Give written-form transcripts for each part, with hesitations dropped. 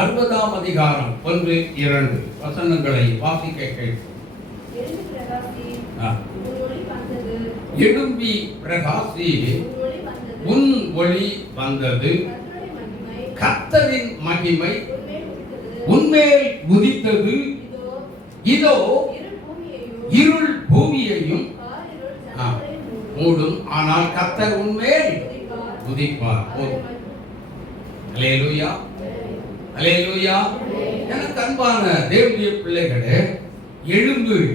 60ஆம் அதிகாரம் 1-2 வசனங்களை வாசிக்க கேட்போம். எழும்பி பிரகாசி, உன் ஒளி வந்தது, கர்த்தரின் மகிமை உன்மேல் உதித்தது. இதோ இருள் பூமியையும் மூடும், ஆனால் கர்த்தர் உன்மேல் உதிப்பார். அல்லேலூயா, அல்லேலூயா. எனக்கு அன்பான தேவனுடைய பிள்ளைகளே, எழுந்துரு,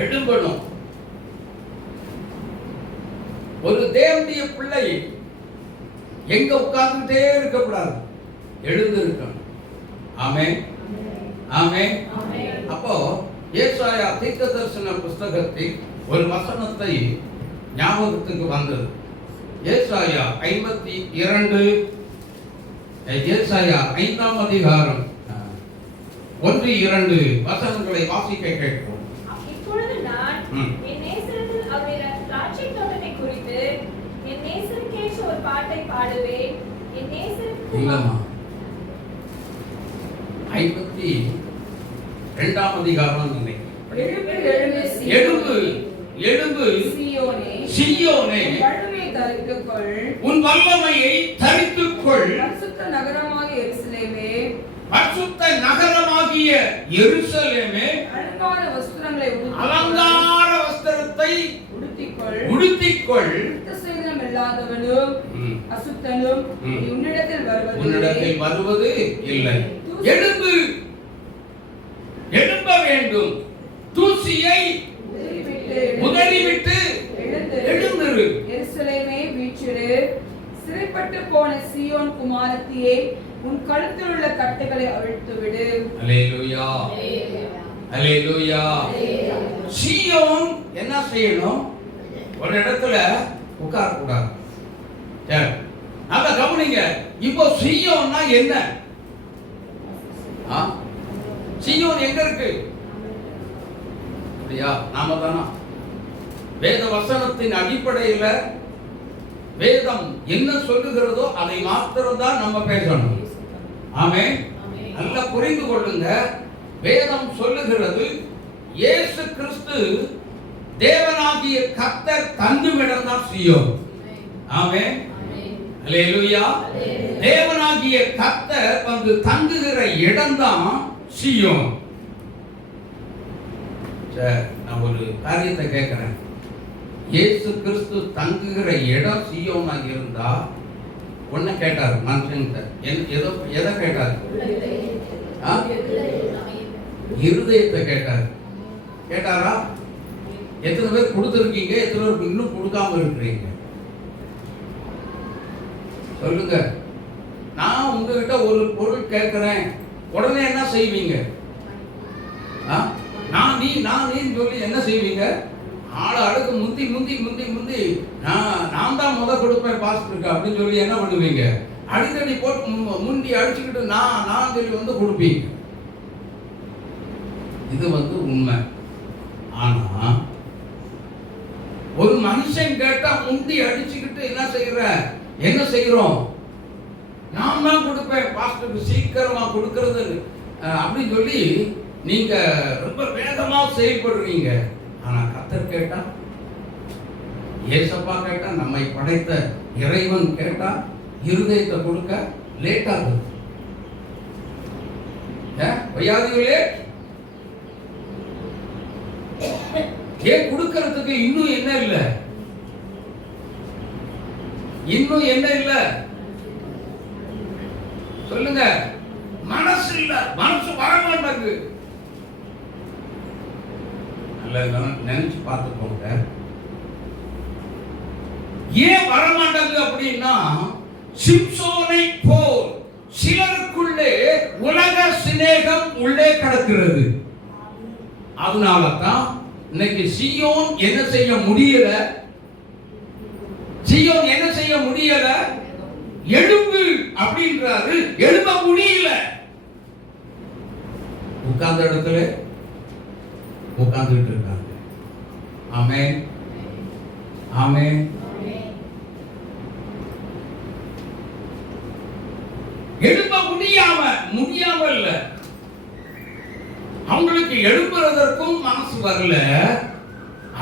எழும்பணும். ஒரு தேவனுடைய பிள்ளை எங்க உட்கார்ந்துட்டே இருக்கக்கூடாது, எழுந்திருக்கணும். ஆமென், ஆமென். அப்போ ஏசாயா தீர்க்கதரிசன புஸ்தகத்தில் ஒரு வசனத்தை ஞாபகத்துக்கு வந்தது. ஏசாயா 52, ஏசாயா 5ஆம் அதிகாரம் 1-2 வசனங்களை வாசிக்க கேட்போம். இப்பொழுது நான் என் நேசரில் அவருடைய திராட்சை தோட்டத்தை குறித்து என் நேசருக்கேற்ற ஒரு பாட்டை பாடுவேன். என் நேசருக்கு இல்லம்மா, 52ஆம் அதிகாரம் எழும்பு சீயோனே, உன் வல்லமையை தரித்துக்கொள். பரிசுத்த நகரமாகிய எருசலேமே, பரிசுத்த நகரமாகிய எருசலேமே, அலங்கார வஸ்திரத்தை உடுத்திக்கொள். சேதனம் இல்லாதவனும் அசுத்தனும் உன்னிடத்தில் வருவது இல்லை. எழும்ப வேண்டும். தூசியை உதறிவிட்டு எழுந்திரு. எருசலேமே வீற்றிரு. சிறைப்பட்டு போன சீயோன் குமாரத்தியே, உன் கழுத்தில் உள்ள கட்டுகளை அவிழ்த்துவிடு. அல்லேலூயா, அல்லேலூயா. சீயோன் என்ன செய்யணும்? ஒரு இடத்துல உட்கார கூடாது. நல்லா கவனிங்க. இப்போ சீயோன்னா என்ன? சீயோன் எங்க இருக்கு? அப்படியா? நாம தானா? வேத வசனத்தின் அடிப்படையில் வேதம் என்ன சொல்லுகிறதோ அதை மாத்திரம் தான் நம்ம பேசணும். ஆமென். நல்லா புரிந்து கொள்ளுங்க. வேதம் சொல்லுகிறது இயேசு கிறிஸ்து தேவனாகிய கர்த்தர் தங்குமிடம் தான் சீயோன். ஆமென், அல்லேலூயா. தேவனாகிய கர்த்தர் வந்து தங்குகிற இடம் தான் சீயோன். நான் ஒரு காரியத்தை கேட்கிறேன். இயேசு கிறிஸ்து தங்குகிற இடம் சீயோனாக இருந்தா ஒன்ன கேட்டாரு மனுஷன். எதை கேட்டாரு? இருதயத்தை கேட்டாரு. கேட்டாரா? எத்தனை பேர் கொடுத்துருக்கீங்க? எத்தனை பேர் இன்னும் கொடுக்காம இருக்கிறீங்க? சொல்லுங்க. நான் உங்ககிட்ட ஒரு பொருள் கேட்கிறேன், உடனே என்ன செய்வீங்க? நான் நீ சொல்லி என்ன செய்வீங்க? ஆளை அடுக்கு முந்தி நான் தான் கொடுப்பேன் பாஸ்டருக்கு அப்படின்னு சொல்லி என்ன பண்ணுவீங்க? அடிக்கடி போட்டு முண்டி அடிச்சுக்கிட்டு நான் சொல்லி கொடுப்பீங்க. இது உண்மை. ஆனா ஒரு மனுஷன் கேட்டா முந்தி அடிச்சுக்கிட்டு என்ன செய்யறோம்? நான் தான் கொடுப்பேன் பாஸ்டருக்கு, சீக்கிரமா கொடுக்கறது அப்படின்னு சொல்லி நீங்க ரொம்ப வேகமா செயல்படுறீங்க. ஆனா கர்த்தர் கேட்டா, ஏசப்பா கேட்டா, நம்மை படைத்த இறைவன் கேட்டா இருதயத்தை கொடுக்க லேட் ஆகுது. ஏன் கொடுக்கிறதுக்கு இன்னும் என்ன இல்ல? சொல்லுங்க. மனசு இல்ல, மனசு வரமாட்டாங்க. நினைச்சு பார்த்துக்கோங்க. ஏன் வரமாட்டாங்க அப்படின்னா, சிம்சோனை போல் சிலருக்குள்ளே உலக சிநேகம் உள்ளே கிடக்கிறது. அதனாலதான் இன்னைக்கு சீயோன் என்ன செய்ய முடியல? எழும்பு அப்படின்றாரு, எழும்ப முடியல. உட்கார்ந்த இடத்துல உட்கார்ந்துட்டு இருக்காங்க. ஆமென், ஆமென். நடப்பதற்கும் மனசு வரல,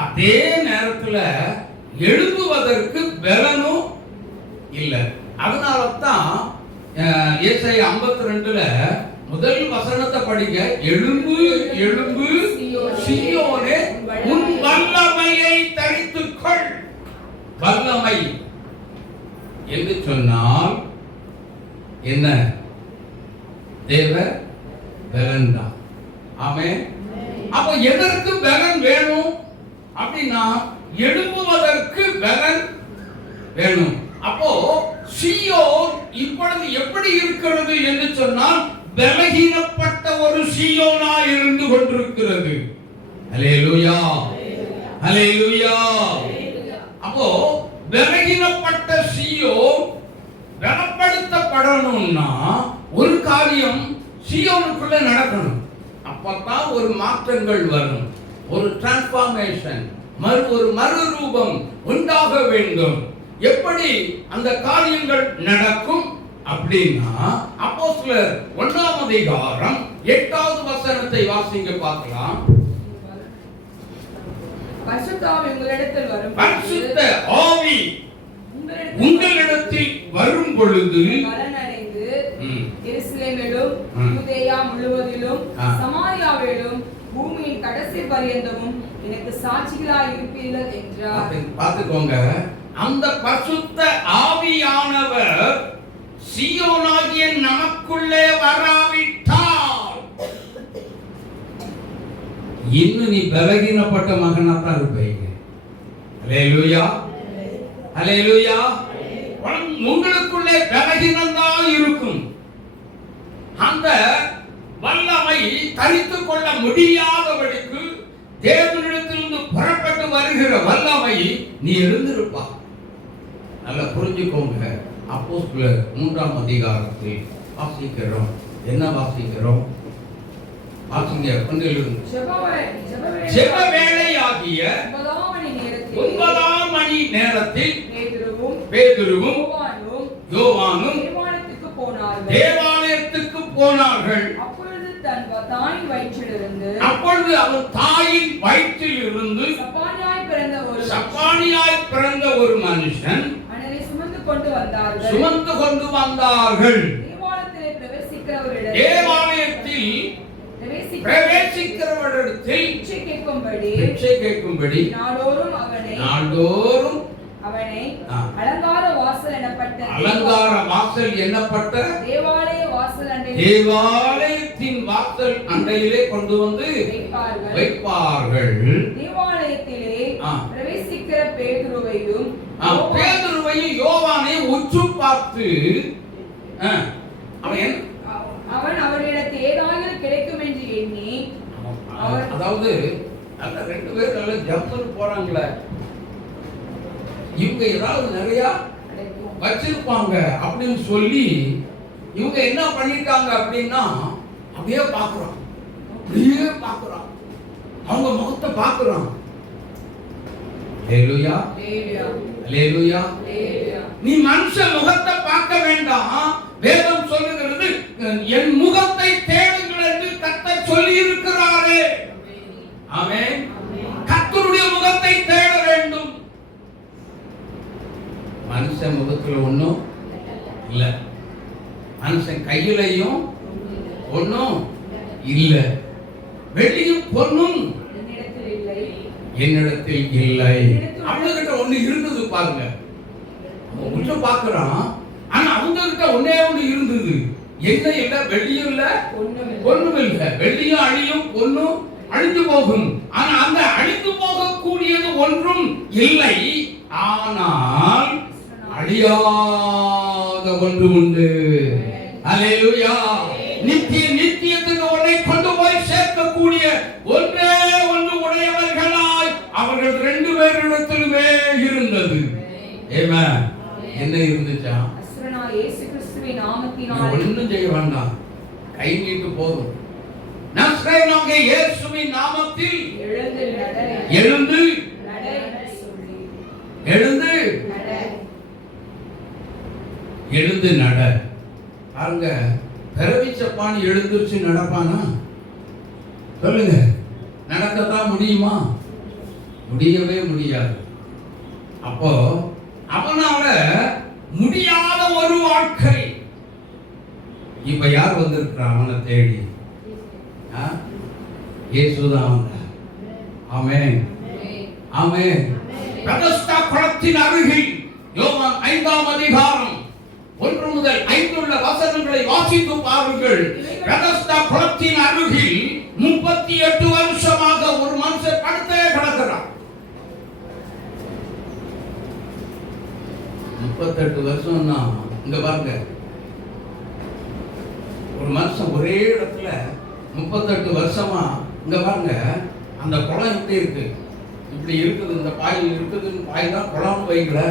அதே நேரத்துல எழும்புவதற்கு பலனும் இல்லை. அதனால தான் ஏசாயா 52ல முதல் வசனத்தை படிங்க. எழும்பு எழும்பு சீயோனே, உன் வல்லமையை தரித்துக்கொள். வல்லமை என்று சொன்னால் என்ன? தேவ பலன் தான். ஆமென். அப்ப எதற்கு பலன் வேணும் அப்படின்னா எழும்புவதற்கு பலன் வேணும். அப்போ சீயோன் இப்பொழுது எப்படி இருக்கிறது என்று சொன்னால் பலகீனப்பட்ட ஒரு சீயோனா இருந்து கொண்டிருக்கிறது. அல்லேலூயா, அல்லேலூயா. அப்போ பலகீனப்பட்ட சீயோன் பலப்படுத்தப்படணும்னா ஒரு காரியம் சீயோனுக்குள்ள நடக்கணும். அப்பதான் ஒரு மாற்றங்கள் வரும், ஒரு டிரான்ஸ்பார்மேஷன், ஒரு மறுரூபம் உண்டாக வேண்டும். எப்படி அந்த காரியங்கள் நடக்கும் அப்படின்னா அப்போஸ்தலர் 1ஆம் அதிகாரம் 8வது வசனத்தை வாசிங்க பார்க்கலாம். பரிசுத்த ஆவி உங்களிடத்தில் வரும், பரிசுத்த ஆவி உங்களிடத்தில் வரும் பொழுது பலனடைந்து எருசலேமிலும் யூதேயா முழுவதிலும் சமாரியாவிலும் பூமியின் கடைசி பரியந்தமும் எனக்கு சாட்சிகளாய் இருப்பீர்கள் என்றார். பார்த்துக்கோங்க, அந்த பரிசுத்த ஆவியானவர் சீயோனாகிய நமக்குள்ளே வராவிட்டால் இன்னும் நீ பலகீனப்பட்ட மகனா தான் இருப்பீங்க. அல்லேலூயா, அல்லேலூயா. உங்களுக்குள்ளே பலகீனம் தான் இருக்கும். அந்த வல்லமை தரித்துக் கொள்ள முடியாதபடிக்கு தேவனிடத்திலிருந்து புறப்பட்டு வருகிற வல்லமை நீ எழுந்திருப்பா. நல்லா புரிஞ்சுக்கோங்க. அப்போஸ்தலர் 3ஆம் அதிகாரத்தில் வாசிக்கிறோம். என்ன வாசிக்கிறோம்? வாசிங்க. ஜெப வேளையாகிய 9ஆம் மணி நேரத்தில் பேதுருவும் யோவானும் தேவாலயத்துக்கு போனார்கள். அப்பொழுது அவன் தாயின் வயிற்றிலிருந்து சப்பானியாய் பிறந்த ஒரு மனுஷன் சுமந்து கொண்டு வந்தார்கள். தேவாலயத்தில் பிரவேசிக்கிறவரிடத்தில் பிச்சை கேட்கும்படி நாள்தோறும் அவனை அலங்கார வாசல் எனப்பட்ட தேவாலயத்தின் வாசல் அண்டையிலே கொண்டு வந்து வைப்பார்கள். தேவாலயத்திலே பிரவேசிக்கிற பேதுருவையும் யோவானை உற்று பார்த்து அவன் அவரிடத்தில் ஏதாவது கிடைக்கும் என்று எண்ணி, அதாவது அந்த 2 பேர் நல்ல ஜம்முன்னு போறாங்களே, இவங்க ஏதாவது நிறைய வச்சிருப்பாங்க அப்படின்னு சொல்லி இவங்க என்ன பண்ணிட்டாங்க அப்படின்னா அப்படியே பாக்குறோம், அவங்க முகத்தை பாக்குறோம். அல்லேலூயா, அல்லேலூயா. நீ மனுஷ முகத்தை பார்க்க வேண்டாம். வேதம் சொல்லுகிறது என் முகத்தை தேடுங்கள் என்று கர்த்தர் சொல்லி இருக்கிறாரே. ஆமென். கர்த்தருடைய முகத்தை தேட வேண்டும். மனுஷன் முகத்துல ஒண்ணும் இல்ல, மனுஷன் கையிலையும் ஒண்ணும் இல்ல, வெள்ளியும் பொன்னும் என்னிடத்தில் இல்லை. அவங்ககிட்ட ஒண்ணு இருந்தது பாருங்க, உள்ள பாக்குறான். ஆனா அவங்க கிட்ட ஒன்னே ஒண்ணு இருந்தது. என்ன இல்ல? வெள்ளியும் இல்ல, பொன்னும் இல்ல. வெள்ளியும் அழியும், பொன்னும் அழிந்து போகும். ஆனா அந்த அழிந்து போகக்கூடியது ஒன்றும் இல்லை. ஆனால் அழியாத ஒன்று உண்டு. அல்லேலூயா. நித்தியத்துக்கு உன்னை கொண்டு போய் சேர்க்கக்கூடிய ஒன்றே ஒன்று உடையவர்களாய் அவர்கள் 2 பேரிடத்திலுமே இருந்தது. ஆமென். என்ன இருந்துச்சா? இயேசு கிறிஸ்துவின் நாமத்தினாலே ஒண்ணும் செய்ய வேண்டாம், கை நீட்டு போதும். நஸ்ரேனாகிய இயேசுவின் நாமத்தில் எழுந்து நட. பாருங்க, பிறவிச்சப்பான் எழுந்திருச்சு நடப்பானா? சொல்லுங்க. நடக்கத்தான் முடியுமா? முடியவே முடியாது. அப்போ அவனால முடியாத ஒரு வாழ்க்கை. இப்ப யார் வந்திருக்கிறான் அவனை தேடி? இயேசுதான் வந்தார். ஆமென், ஆமென். பெதஸ்தா குளத்தின் அருகில் யோவான் 5ஆம் அதிகாரம் 1 முதல் 5 உள்ள வசனங்களை வாசித்து பாருங்கள். பெதஸ்தா குளத்தின் அருகில் 38 வருஷமாக ஒரு மனுஷன் படுத்தே கிடக்கிறான். 38 வருஷம்னா இங்க பாருங்க, ஒரு மனுஷன் ஒரே இடத்துல 38 வருஷமா. இங்க பாருங்க, அந்த குளம் எப்படி இருக்கு? இப்படி இருக்குது. இந்த பாய் இருக்குதுன்னு பாய் தான் குளம்னு வைக்கல.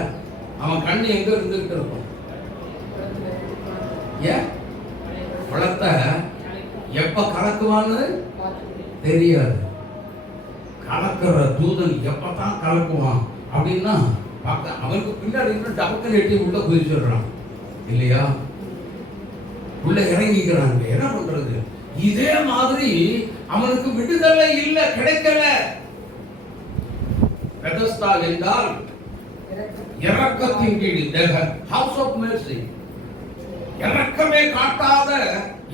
அவன் கண்ணு எங்க இருந்துகிட்டு இருக்கும்? ஏன் குளத்தை எப்ப கலக்குவான்னு தெரியாது. கலக்கிற தூதன் எப்பதான் கலக்குவான் அப்படின்னா அவனுக்கு பின்னாடி டபக்கல் எட்டி உள்ள குதிச்சிடுறான் இல்லையா? உள்ள இறங்கிக்கிறாங்க. என்ன பண்றது? இதே மாதிரி அவனுக்கு விடுதலை இல்லை, கிடைக்கல. பெதஸ்தா என்றால் இரக்கத்தின் வீடு, ஹவுஸ் ஆஃப் மெர்சி. இரக்கமே காட்டாத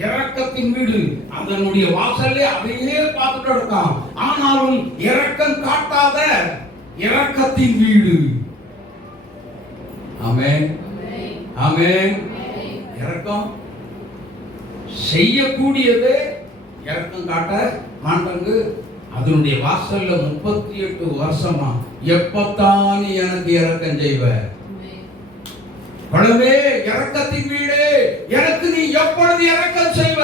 இரக்கத்தின் வீடு. அதனுடைய வாசல்லே அப்படியே பார்த்துட்டு இருக்கான். ஆனாலும் இரக்கம் காட்டாத இரக்கத்தின் வீடு. ஆமென், ஆமென். இரக்கம் செய்யக்கூடியது இரக்கம் காட்ட மாட்டாங்க. அதனுடைய வாசல்ல 38 வருஷமா எப்பத்தான் எனக்கு இரக்கம் செய்வ? பழவே இரக்கத்தின் வீடு, எனக்கு நீ எப்பொழுது இரக்கம் செய்வ?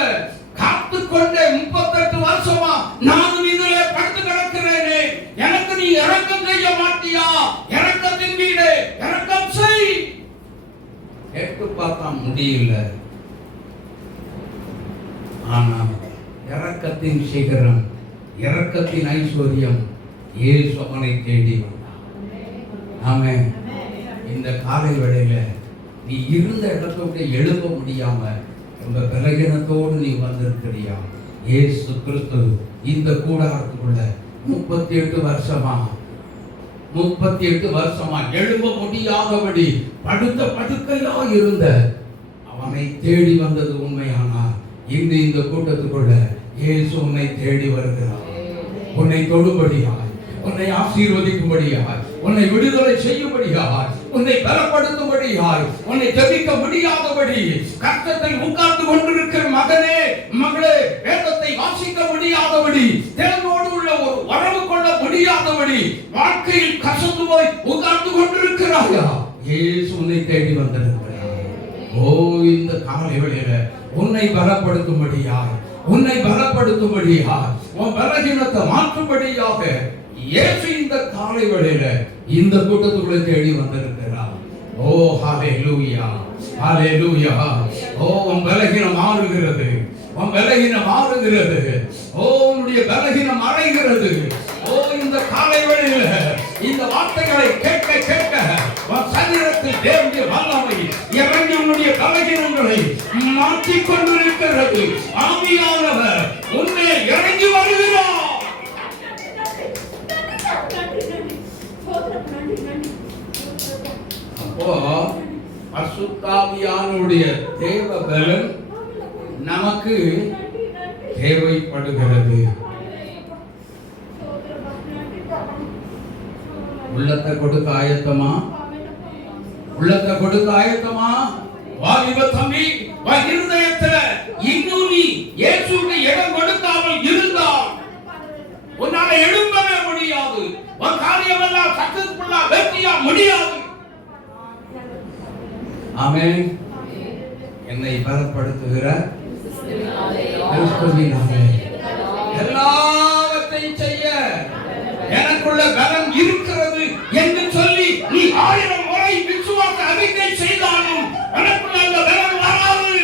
காத்துக்கொண்டே 38 வருஷமா நான் இதிலே படுத்து கிடக்கிறேனே, எனக்கு நீ இரக்கம் செய்ய மாட்டியா? இரக்கத்தின் வீடு, இரக்கம் செய். கேட்டு பார்த்தா முடியல. ஆனா இரக்கத்தின் சிகரம், இரக்கத்தின் ஐஸ்வர்யம் இயேசு அவனை தேடி வந்தார். ஆமென். இந்த காலை வேளையில நீ இருந்த இடத்தை விட்டு எழுத முடியாம உங்க பலகீனத்தோடு நீ வந்திருக்கிறியா? இயேசு கிறிஸ்து இந்த கூடாரத்துக்குள்ள 38 வருஷமா எழும்ப முடியாதபடி படுத்த படுக்கையா இருந்த அவனை தேடி வந்தது உண்மையானா, இன்று இந்த கூட்டத்துக்குள்ள இயேசு உன்னை தேடி வருகிறார். உன்னை தொடும்படியாய், உன்னை ஆசீர்வதிக்கும்படியாய், உன்னை விடுதலை செய்யும்படியாய், உன்னை பலப்படுத்தும்படியாய், உன்னை ஜெபிக்க முடியாதபடி கஷ்டத்தில் உட்கார்ந்து கொண்டிருக்கிற மகனே மகளே, வேதத்தை வாசிக்க முடியாதபடி, தேவனோடு உள்ள ஒரு உறவு கொள்ள முடியாதபடி வாழ்க்கையில் கசந்து போய் உட்கார்ந்து கொண்டிருக்கிறாயா? இயேசு உன்னை தேடி வந்திருக்கிறார். ஓ, இந்த காலை வேளையில உன்னை பலப்படுத்தும்படியாய், உன்னை பலப்படுத்தும்படியாய், உன் பலகீனத்தை மாற்றும்படியாக இயேசு இந்த காலை வேளையில இந்த கூட்டத்துக்குள்ள தேடி வந்திருக்கிறார். ஓ ஹalleluya, ஹalleluya. ஓ, உன் பலகீனம் மாறுகிறது, உன் பலகீனம் மாறுகிறது. ஓ, உன்னுடைய பலகீனம் மறைகிறது. ஓ, இந்த காலை வேளையில இந்த வார்த்தைகளை கேட்க கேட்க உன் சரீரத்தில் தேவனுடைய வல்லமை இறங்கி உன்னுடைய பலகீனங்களை மாற்றிக் கொண்டிருக்கிறது. ஆவியானவர் உன்னை இறங்கி வருகிறார். அப்போ பரிசுத்தாவியானுடைய தேவ பலன் நமக்கு தேவைப்படுகிறது. உள்ளத்தை கொடுக்க ஆயத்தமா? உள்ளத்தை கொடுக்க ஆயத்தமா? வாலிப தம்பி, இருதயத்துல இன்னும் நீ இயேசுவுக்கு இடம் கொடுக்காமல் இருந்தால் உன்னால எழும்பவே முடியாது. உன் காரியம் எல்லாம் சக்சஸ்ஃபுல்லா வெற்றியா முடியாது. ஆமென். என்னை பலப்படுத்துகிற கிறிஸ்துவினாலே எல்லாவற்றையும் செய்ய எனக்குள்ள பலம் இருக்கிறது என்று சொல்லி நீ 1000 முறை விசுவாச அறிக்கை செய்தாலும் எனக்குள்ள அந்த பலம் வராது,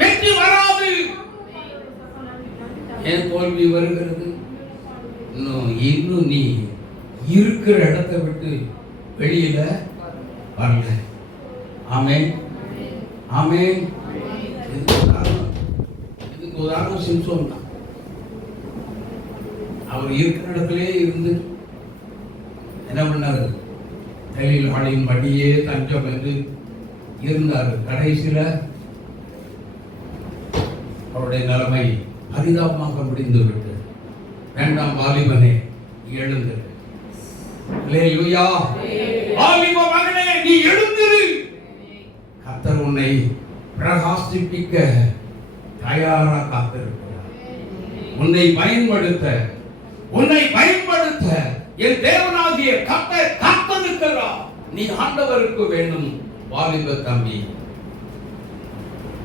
வெற்றி வராது. ஏன் தோல்வி வருகிறது? இன்னும் நீ இருக்கிற இடத்தை விட்டு வெளியில வரல. ஆமென், ஆமென். இதுக்கு உதாரணம் சிம்சோன் தான். அவர் இருக்கிற இடத்திலே இருந்து என்ன பண்ணாரு? கையில் ஆளின் மடியே தஞ்சம் என்று இருந்தார். கடைசியில அவருடைய நிலைமை பரிதாபமாக முடிந்து விட்டு, வேண்டாம் வாலிபனே எழுந்து, அல்லேலூயா, வாலிப மகனே நீ எழுந்திரு, கர்த்தர் உன்னை பிரகாசிப்பிக்க தயாரா காத்திருக்கிறார். உன்னை பயன்படுத்த என் தேவனாகிய கர்த்தர் காத்திருக்கிறார். நீ ஆண்டவருக்கு வேணும் வாலிப தம்பி.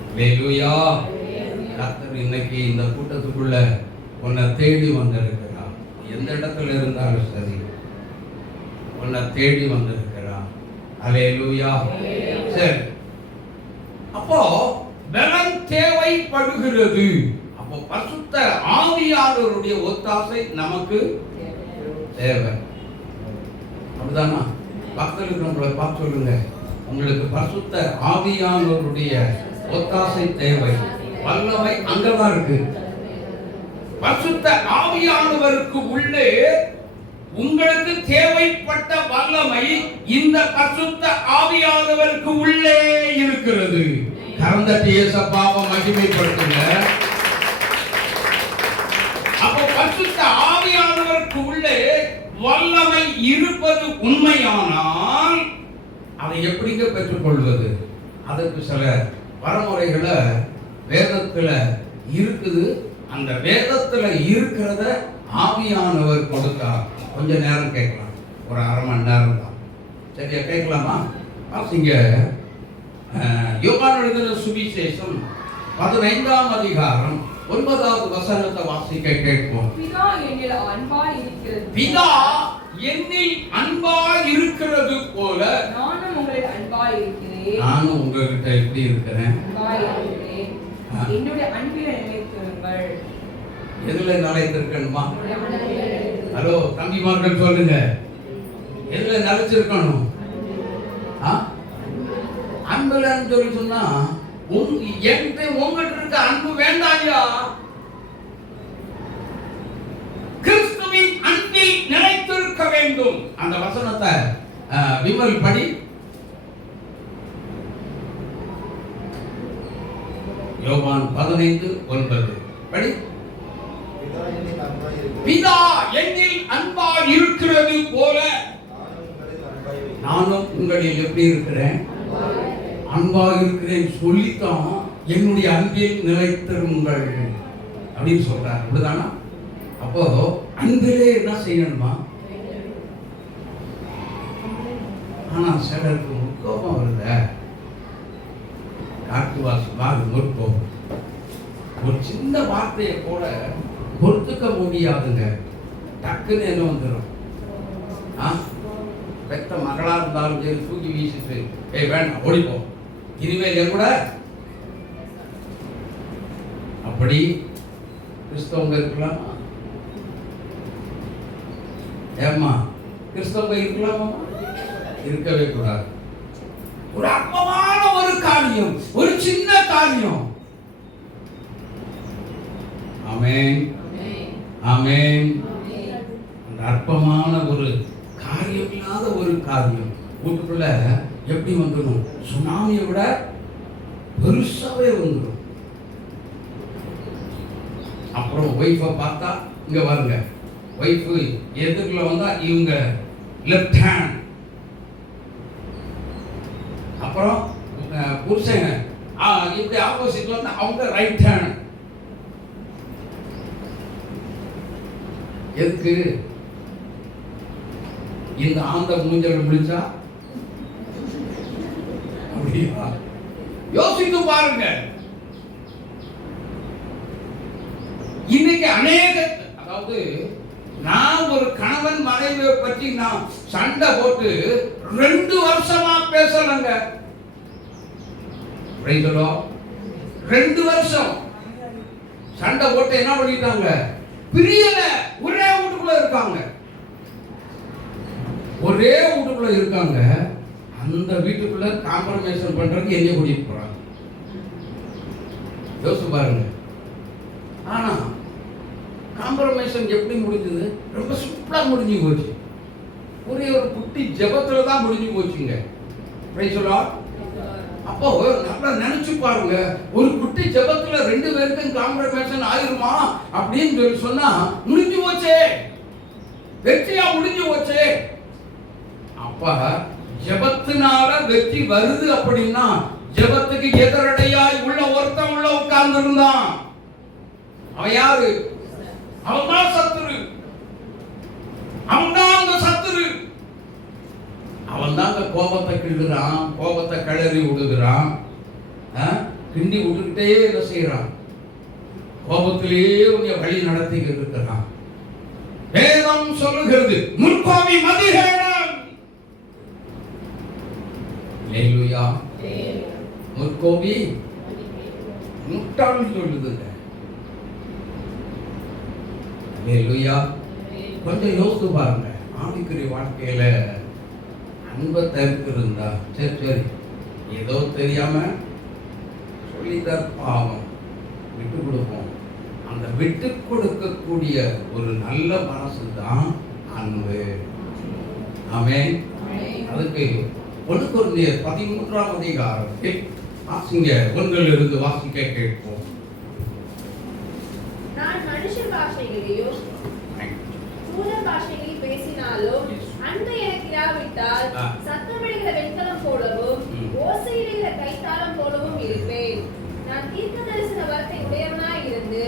அல்லேலூயா. கர்த்தர் இன்னைக்கு இந்த கூட்டத்துக்குள்ள உன்னை தேடி வந்திருக்கிறார். எந்த இடத்துல இருந்தாலும் சரி, உன்னை தேடி வந்திருக்கிறார். அல்லேலூயா. சரி, அப்போ பலன் தேவைப்படுகிறது. அப்போ பரிசுத்த ஆவியானவருடைய ஒத்தாசை நமக்கு தேவை. அப்படிதானா? பக்கத்தில் இருக்கிறவங்களை பார்த்து சொல்லுங்க, உங்களுக்கு பரிசுத்த ஆவியானவருடைய ஒத்தாசை தேவை. வல்லமை அங்கதான் இருக்கு. பரிசுத்த ஆவியானவருக்கு உள்ளே உங்களுக்கு தேவைப்பட்ட வல்லமை இந்த பரிசுத்த ஆவியானவருக்கு உள்ளே இருக்கிறது. கரந்தட்டி இயேசுவை மகிமைப்படுத்துங்க. அப்போ பரிசுத்த ஆவியானவருக்கு உள்ளே வல்லமை இருப்பது உண்மையானால் அதை எப்படிங்க பெற்றுக்கொள்வது? அதற்கு சில வரமுறைகளை வேதத்துல இருக்குது. அந்த வேதத்துல இருக்கிறத ஆவியானவர் கொடுத்தார். கொஞ்ச நேரம் கேட்கலாம், ஒரு அரை மணி நேரம் தான். சரியா? கேட்கலாமா? வாசிங்க. யோவான் எழுதின சுவிசேஷம் 15ஆம் அதிகாரம் 9வது வசனத்தை வாசிக்க கேட்போம். பிதா என்னில் அன்பாய் இருக்கிறது, பிதா என்னில் அன்பாய் இருக்கிறது போல நானும் உங்களில் அன்பாய் இருக்கிறேன். நானும் உங்ககிட்ட எப்படி இருக்கிறேன்? அன்பாய் இருக்கிறேன். என்னுடைய அன்பில் நிலைத்திருங்கள். எதுல நிலைத்திருக்கணுமா? ஹலோ தம்பிமார்கள் சொல்லுங்க, எதுல நிலைச்சிருக்கணும்? அன்புலன்னு சொல்லி சொன்னா உங்ககிட்ட இருக்க அன்பு வேண்டாயா? கிறிஸ்துவின் அன்பில் நிலைத்திருக்க வேண்டும். அந்த வசனத்தை விமல் படி. யோவான் 15:9 படி. பிதா என்னில் அன்பாய் இருக்கிறது போல நானும் உங்களில் எப்படி இருக்கிறேன்? அன்பாக இருக்கிறேன் சொல்லித்தான் என்னுடைய அன்பில் நிலைத்திருங்கள் அப்படின்னு சொல்றாரு. அப்படிதானா? அப்போ அன்பிலே என்ன செய்யணுமா? ஆனா சிலருக்கு முற்கோபம் வருத, காட்டுவாசமாக முற்கோபம். ஒரு சின்ன வார்த்தையை கூட பொறுத்துக்க முடியாதுங்க. டக்குன்னு என்ன வந்துடும்? பெத்த மகளா இருந்தாலும் சரி, தூக்கி வீசிட்டு வேண்டாம் ஓடிப்போம், இனிமேல் என் கூட. அப்படி கிறிஸ்தவங்க இருக்கலாமா? ஏம்மா கிறிஸ்தவங்க இருக்கலாமா? இருக்கவே கூடாது. ஒரு அற்பமான ஒரு காரியம், ஒரு சின்ன காரியம். ஆமென், ஆமென். அந்த அற்பமான ஒரு காரியம் இல்லாத ஒரு காரியம் வீட்டுக்குள்ள எப்படி வந்துடும்? சுனாமியை விட பெருசாவே வந்துடும். அப்புறம் ஒய்ஃபை பார்த்தா இங்க பாருங்க, ஒய்ஃபு எதிர்ல வந்தா இவங்க லெஃப்ட் ஹேண்ட், அப்புறம் புருஷன் இப்படி ஆப்போசிட்ல வந்தா அவங்க ரைட் ஹேண்ட். எதுக்கு? இந்த ஆந்த மூஞ்சல் முடிச்சா அப்படியா? யோசித்து பாருங்க. இன்னைக்கு அநேக, அதாவது நான் ஒரு கணவன் மனைவியை பற்றி நான் சண்டை போட்டு 2 வருஷமா பேசலங்க. 2 வருஷம் சண்டை போட்டு என்ன பண்ணிட்டாங்க? பிரியல. ஒரே வீட்டுக்குள்ள இருக்காங்க, ஒரே வீட்டுக்குள்ள இருக்காங்க. அந்த வீட்டுக்குள்ள காம்ப்ரமைஸ் பண்றதுக்கு என்ன கூட்டிட்டு போறாங்க? யோசிச்சு பாருங்க. ஆனா காம்ப்ரமைஸ் காம்ப்ரமைசன் எப்படி முடிஞ்சது? ரொம்ப சிம்பிளா முடிஞ்சு போச்சு. ஒரே ஒரு குட்டி ஜெபத்துல தான் முடிஞ்சு போச்சுங்க. Price the Lord. அப்போ நல்லா நினைச்சு பாருங்க, ஒரு குட்டி ஜெபத்துல 2 பேருக்கும் காம்ப்ரமைசன் ஆயிருமா அப்படின்னு சொல்லி சொன்னா முடிஞ்சு போச்சே, வெற்றியா முடிஞ்சு போச்சே. அப்ப ஜெபத்தினால வெற்றி வருது அப்படின்னா ஜெபத்துக்கு எதிரடையாய் உள்ள ஒருத்தன் உள்ள உட்கார்ந்து இருந்தான். அவன் யாரு? அவன்தான் சத்துரு. அவன்தான் அந்த சத்துரு. அவன்தான் அந்த கோபத்தை கிள்ளுறான், கோபத்தை கிளறி விடுகிறான், கிண்டி விட்டுக்கிட்டே என்ன செய்யறான்? கோபத்திலேயே உன்னை வழி நடத்திக்கிட்டு இருக்கிறான். வேதம் சொல்லுகிறது முற்கோபி மதிகேடன். அல்லேலூயா. முற்கோபி முட்டாள்னு சொல்லுதுங்க. அல்லேலூயா. கொஞ்சம் யோசித்து பாருங்க, ஆவிக்குரிய வாழ்க்கையில அன்பை தவிர்த்து இருந்தா சரி ஏதோ தெரியாம சொல்லிதான் பாவம் விட்டு கொடுப்போம். அந்த விட்டு கொடுக்கக்கூடிய ஒரு நல்ல மனசு தான் அன்பு. ஆமென். அதுக்கு 1 கொரிந்தியர் 13ஆம் அதிகாரத்தில் வாசிங்க, 1 வாசிக்க கேட்போம். நான் மனுஷ பாஷைகளையோ தூத பாஷைகளில் பேசினாலும் அன்பு எனக்கு இராவிட்டால் சத்தமிடுகிற வெண்கலம் போலவும் ஓசையிடுகிற கைத்தாளம் போலவும் இருப்பேன். நான் தீர்க்க தரிசன வரத்தை உடையவனாய் இருந்து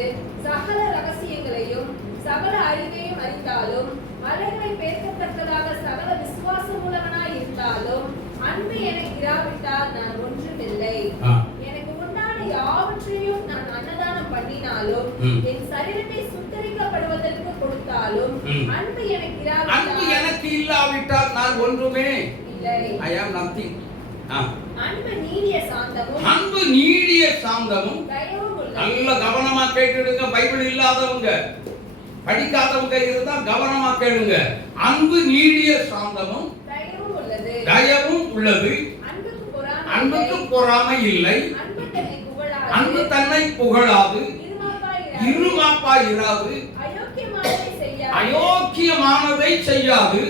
சகல ரகசியங்களையும் சகல அறிவையும் அறிந்தாலும் அலைகளை பேசத்தக்கதாக சகல விசுவாசம் உள்ளவனாய் இருந்தாலும் அன்பு எனக்கு இராவிட்டால் நான் ஒன்றுமில்லை. எனக்கு உண்டான யாவற்றையும் நான் அன்னதானம் பண்ணினாலும் என் சரீரத்தை சுத்தரிக்கப்படுவதற்கு கொடுத்தாலும் அன்பு எனக்கு இல்லாவிட்டால் நான் ஒன்றுமே இல்லை. I am nothing. அன்பு நீடிய சாந்தமும் தயவும் உள்ளது. நல்ல கவனமா கேட்டுடுங்க. பைபிள் இல்லாதவங்க, படிக்காதவங்க இருந்தா கவனமா கேளுங்க. அன்பு நீடிய சாந்தமும் தயவும் உள்ளது. அன்புக்கு பொறாமை இல்லை. அன்பு தன்னை புகழாது. இருமாப்பாய் இராது. அயோக்கியமானதை செய்யாது.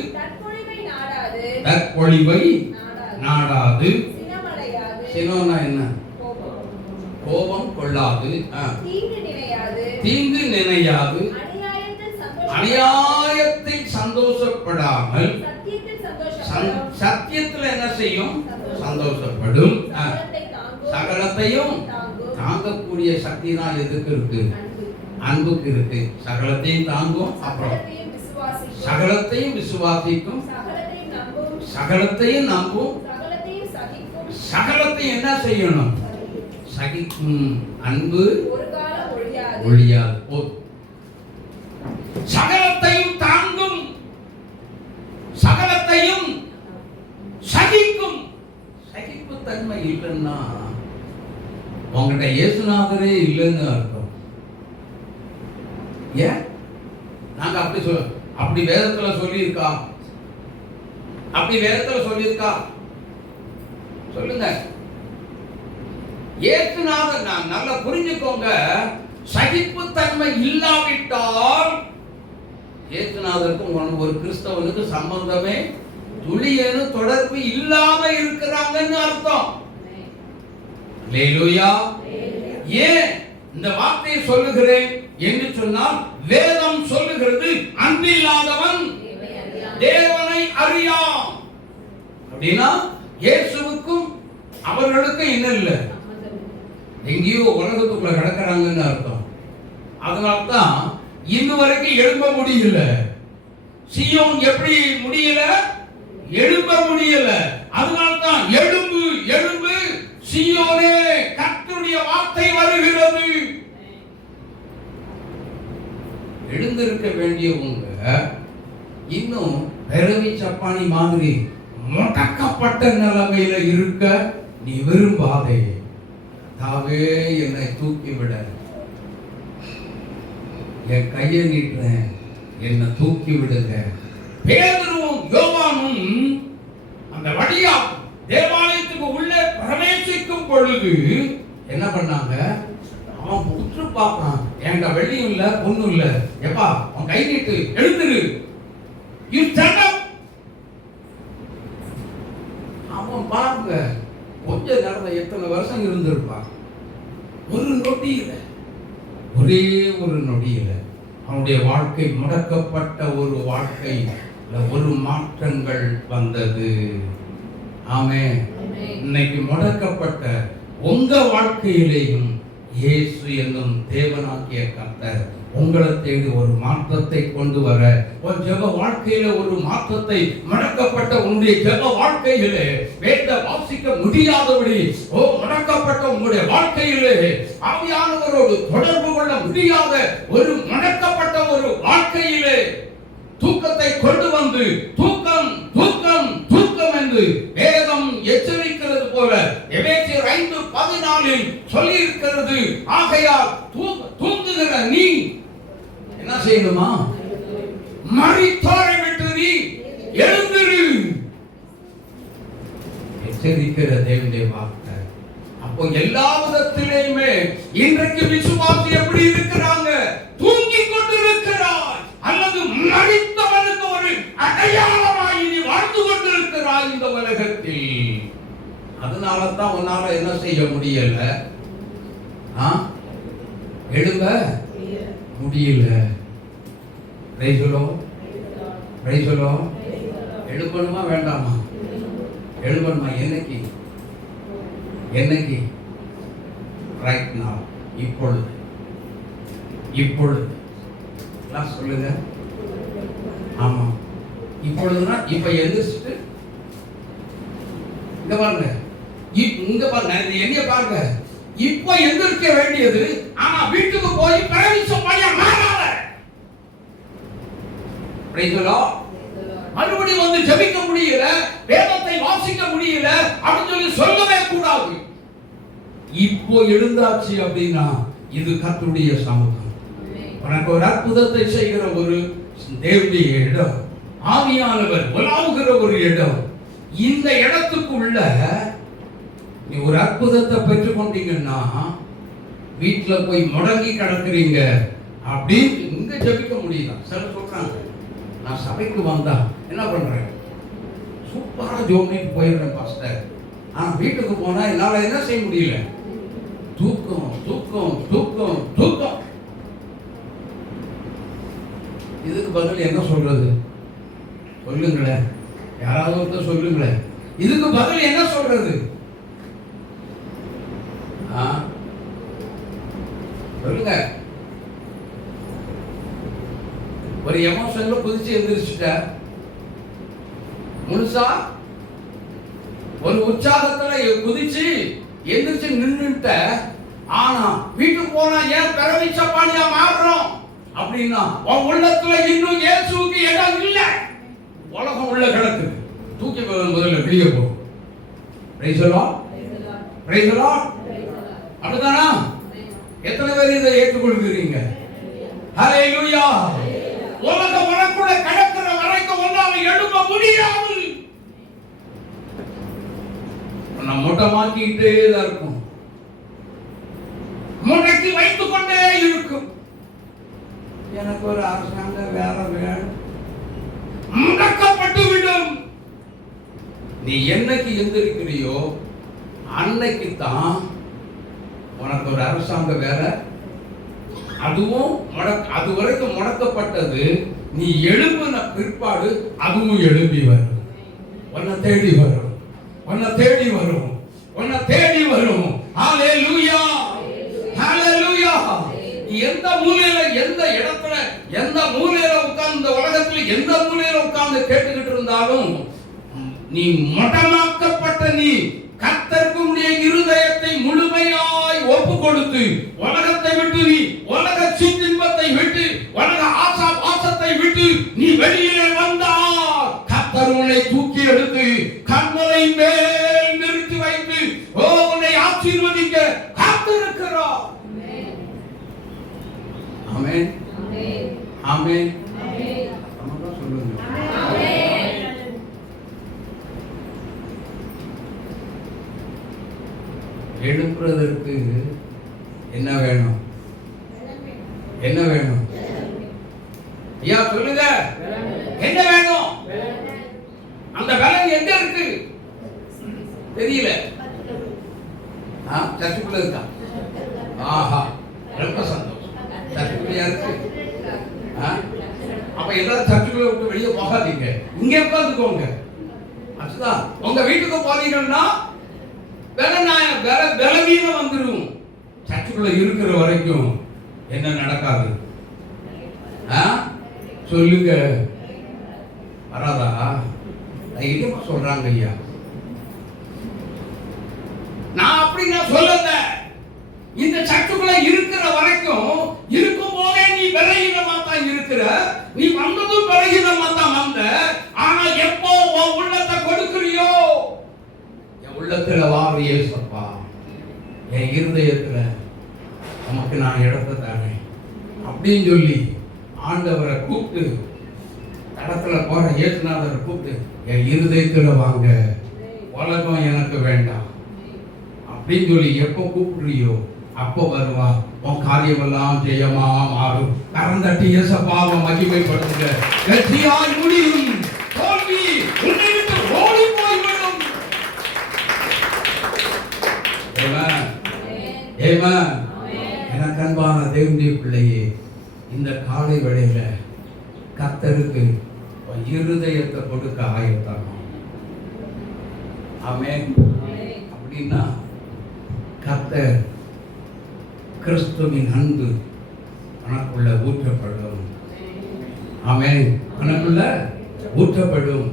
தற்பொழிவை நாடாது. சினோனா என்ன? கோபம் கொள்ளாது. தீங்கு நினையாது. அநியாயத்தில் சந்தோஷப்படாமல் சத்தியத்தில் என்ன செய்யும்? சந்தோஷப்படும். சகலத்தையும் தாங்கக்கூடிய சக்தி தான் எதுக்கு இருக்கு? அன்புக்கு இருக்கு. சகலத்தையும் தாங்கும். அப்புறம் சகலத்தையும் விசுவாசிக்கும். சகலத்தையும் நம்பும். சகலத்தையும் என்ன செய்யணும்? சகிக்கும். அன்பு ஒழியாது. சகலத்தையும் தாங்கும். சகலத்தையும் சகிக்கும். சகிப்பு தன்மை இல்லைன்னா உங்கள்கிட்ட இயேசுநாதரே இல்லைன்னு அர்த்தம். ஏன் நாங்க அப்படி வேதத்துல சொல்லியிருக்கா? அப்படி வேதத்துல சொல்லியிருக்கா? சொல்லுங்க. இயேசுநாதர், நான் நல்லா புரிஞ்சுக்கோங்க, சகிப்பு தன்மை இல்லாவிட்டால் இயேசுநாதருக்கும் ஒரு கிறிஸ்தவனுக்கு சம்பந்தமே துளியேனு தொடர்பு இல்லாம இருக்கிறாங்கன்னு அர்த்தம். அல்லேலூயா. ஏன் இந்த வார்த்தையை சொல்லுகிறேன் என்று சொன்னால், வேதம் சொல்லுகிறது அன்பில்லாதவன் தேவனை அறியான். அப்படின்னா இயேசுவுக்கும் அவர்களுக்கும் என்ன இல்லை, எங்கேயோ உலகத்துக்குள்ள கிடக்கிறாங்கன்னு அர்த்தம். அதனால்தான் இன்னும் வரைக்கும் எழும்ப முடியல. சீயோன் எப்படி முடியல? எழும்ப முடியல. அதனால்தான் எழும்பு எழும்பு சீயோனே, கர்த்தருடைய வார்த்தை வருகிறது. எழுந்திருக்க வேண்டியவங்க இன்னும் பெருவி சப்பானி மாதிரி முடக்கப்பட்ட நிலைமையில இருக்க நீ விரும்பாதே. தாவே என்னை தூக்கி விட, என் கையை நீட்டுறேன், என்னை தூக்கி விடுங்க. பேதுருவும் யோவானும் அந்த வழியா தேவாலயத்துக்கு உள்ளே பிரவேசிக்கும் பொழுது என்ன பண்ணாங்க? அவன் உற்று பார்ப்பான், என்கிட்ட வெள்ளியும் இல்ல பொண்ணும் இல்ல, எப்பா உன் கை நீட்டு எழுந்துரு, யூ ஸ்டாண்ட் அப். அவன் பாருங்க கொஞ்ச நேரம் எத்தனை வருஷம் இருந்திருப்பான், ஒரு நொடியில, ஒரே ஒரு நொடியில அவனுடைய வாழ்க்கை முடக்கப்பட்ட ஒரு வாழ்க்கை, ஒரு மாற்றங்கள் வந்தது. ஆமென். இன்னைக்கு முடக்கப்பட்ட உங்க வாழ்க்கையிலேயும் இயேசு என்னும் தேவனாகிய கர்த்தர் உங்களை தேடி ஒரு மாற்றத்தை கொண்டு வர, ஒரு ஜெப வாழ்க்கையில ஒரு மாற்றத்தை, முடக்கப்பட்ட உங்களுடைய ஜெப வாழ்க்கையிலே வேத வாசிக்க முடியாதபடி முடக்கப்பட்ட உங்களுடைய வாழ்க்கையிலே ஆவியானவரோடு தொடர்பு கொள்ள முடியாத ஒரு முடக்கப்பட்ட ஒரு வாழ்க்கையிலே தூக்கத்தை கொண்டு வந்து தூக்கம் தூக்கம் தூக்கம் என்று வேதம் எச்சரிக்கிறது போல எபேசியர் 5:14 சொல்லி இருக்கிறது. ஆகையால் தூங்குகிற நீ என்ன செய்யணுமா? மரித்தோரை விட்டு நீ எழுந்திரு. எச்சரிக்கிற தேவனுடைய வார்த்தை. அப்போ எல்லா விதத்திலேயுமே இன்றைக்கு விசுவாசி எப்படி இருக்கிறாங்க? தூங்கி கொண்டிருக்கிறார் அல்லது மரித்தவனுக்கு ஒரு அடையாளமாய் நீ வாழ்ந்து கொண்டிருக்கிறாய் இந்த உலகத்தில். அதனால தான் உன்னால என்ன செய்ய முடியல, எழும்ப முடியல. எழுப்பணுமா வேண்டாமா? எழுப்பணுமா? என்னைக்கு? என்னைக்கு? ரைட் நவ, இப்பொழுது. இப்பொழுது சொல்லுங்க. ஆமா, இப்பொழுதுனா இப்ப எந்திரிச்சிட்டு இங்க பாருங்க, இங்க பாருங்க, எங்க பாருங்க, இப்ப எந்திரிக்க வேண்டியது. ஆனா வீட்டுக்கு போய் பிரவேசம் பண்ண மாறாத. மறுபடியும் வந்து ஜெபிக்க முடியல, வேதத்தை வாசிக்க முடியல அப்படின்னு சொல்லி சொல்லவே கூடாது. இப்போ எழுந்தாச்சு அப்படின்னா இது கர்த்தருடைய சமூகம். உனக்கு ஒரு அற்புதத்தை செய்கிற ஒரு தேவனுடைய இடம், ஆவியானவர் உலாவுகிற ஒரு இடம். இந்த இடத்துக்குள்ள நீ ஒரு அற்புதத்தை பெற்றுக் கொண்டீங்கன்னா வீட்டுல போய் முடங்கி கிடக்குறீங்க அப்படின்னு இங்க ஜெபிக்க முடியல. சிலர் சொல்றாங்க, நான் சபைக்கு வந்தா என்ன பண்றேன், சூப்பரா ஜோமிக்கு போயிடுறேன் பாஸ்டர், ஆனா வீட்டுக்கு போனா என்னால என்ன செய்ய முடியல, தூக்கம் தூக்கம் தூக்கம் தூக்கம். இதுக்கு பதில் என்ன சொல்றது? சொல்லுங்களேன், யாராவது ஒருத்தர் சொல்லுங்களேன். இதுக்கு பதில் என்ன சொல்றது? சொல்லுங்க. ஒரு எமோஷன்ல குதிச்சு எந்திரிச்சுட்ட, முழுசா ஒரு உற்சாகத்துல குதிச்சு எந்திரிச்சு நின்னுட்ட. ஆனா வீட்டுக்கு போனா ஏன் பிறவி சப்பானியா மாறுறோம் அப்படின்னா உன் உள்ளத்துல இன்னும் இயேசுவுக்கு இடம் இல்ல. உலகம் உள்ள கிடக்கு, தூக்கி முதல்ல வெளியே போ. Praise the Lord, praise the Lord. அப்படிதானா? எத்தனை பேர் இதை ஏற்றுக்கொள்கிறீங்க? ஹல்லேலூயா. உலகம் உனக்குள்ள கிடக்கிற வரைக்கும் உன்னால எழும்ப முடியாது. உன்னை மொட்டமாக்கிட்டே தான் இருக்கும், முடக்கி வைத்துக் கொண்டே இருக்கும். எனக்கு ஒரு அரசாங்க வேலை வேணும், முடக்கப்பட்டு விடும். நீ என்னைக்கு எந்திருக்கிறியோ அன்னைக்கு தான் உனக்கு ஒரு அரசாங்க வேலை. அதுவும் அது வரைக்கும் முடக்கப்பட்டது. நீ எழும்பின பிற்பாடு அதுவும் எழும்பி வரும், உன்னை தேடி வரும், உன்னை தேடி வரும், உன்னை தேடி வரும். ஹல்லேலூயா, ஹல்லேலூயா. நீ எந்த மூலையில, எந்த இடத்துல, எந்த மூலையில உட்கார்ந்து, உலகத்துல எந்த மூலையில உட்கார்ந்து கேட்டுக்கிட்டு இருந்தாலும் நீ மொட்டமாக்கப்பட்ட நீ கர்த்தருடைய இருதயத்தை முழுமையாய் ஒப்பு கொடுத்து உலகத்தை விட்டு, நீ உலக சிற்றின்பத்தை விட்டு, உலக ஆசா பாசத்தை விட்டு நீ வெளியிலே வந்தால் கர்த்தர் உன்னை தூக்கி எடுத்து கண்மலை மேல் நிறுத்தி வைத்து உன்னை ஆசீர்வதிக்க காத்திருக்கிறார். ஆமென், ஆமென், ஆமென். சொல்லுங்க. எழுப்புறதற்கு என்ன வேணும்? என்ன வேணும்? ஐயா சொல்லுங்க, என்ன வேணும்? அந்த பலன் எங்க இருக்கு தெரியல. சர்ச்சுக்குள்ள இருக்கா? ஆஹா, ரொம்ப சந்தோஷம். சர்ச்சுக்குள்ளயா இருக்கு? அப்ப எல்லாரும் சர்ச்சுக்குள்ள விட்டு வெளியே போகாதீங்க, இங்க உட்காந்துக்கோங்க. அதுதான் உங்க வீட்டுக்கு போனீங்கன்னா பலவீனம் வந்துடும். சர்ச்சுக்குள்ள இருக்கிற வரைக்கும் என்ன நடக்காது? சொல்லுங்க, வராதா? தைரியமா சொல்றாங்க ஐயா. நான் அப்படின்னா சொல்லல. இந்த சர்ச்சுக்குள்ள இருக்கிற வரைக்கும், இருக்கும் போதே நீ பலகீனமா தான் இருக்கிற. நீ வந்ததும் பலகீனமா தான் வந்த. ஆனா எப்போ உன் உள்ளத்தை கொடுக்கிறியோ, என் உள்ளத்துல வாரு இயேசுப்பா, என் இருதயத்துல நமக்கு நான் இடத்தை தரேன் அப்படின்னு சொல்லி ஆண்டவரை கூப்பிட்டு, தடத்துல போற இயேசுநாதரை கூப்பிட்டு, என் இருதயத்துல வாங்க, உலகம் எனக்கு வேண்டாம் அப்படின்னு சொல்லி எப்போ கூப்பிடுறியோ அப்போ வருவா. உன் காரியமெல்லாம் ஜெயமா மாறும். கரந்தட்டி இயேசுப்பாவை மகிமைப்படுத்துங்க. வெற்றியாய் முடியும், தோல்வி உன்னை விட்டு ஓடி போய்விடும். எனக்கு அன்பான தேவனுடைய பிள்ளையே, இந்த காலை வேளையில கர்த்தருக்கு இருதயத்தை கொடுக்க ஆயத்தம். ஆமென். அப்படின்னா கர்த்தர் கிறிஸ்துவின் அன்பு உனக்குள்ள ஊற்றப்படும். ஆமென். உனக்குள்ள ஊற்றப்படும்,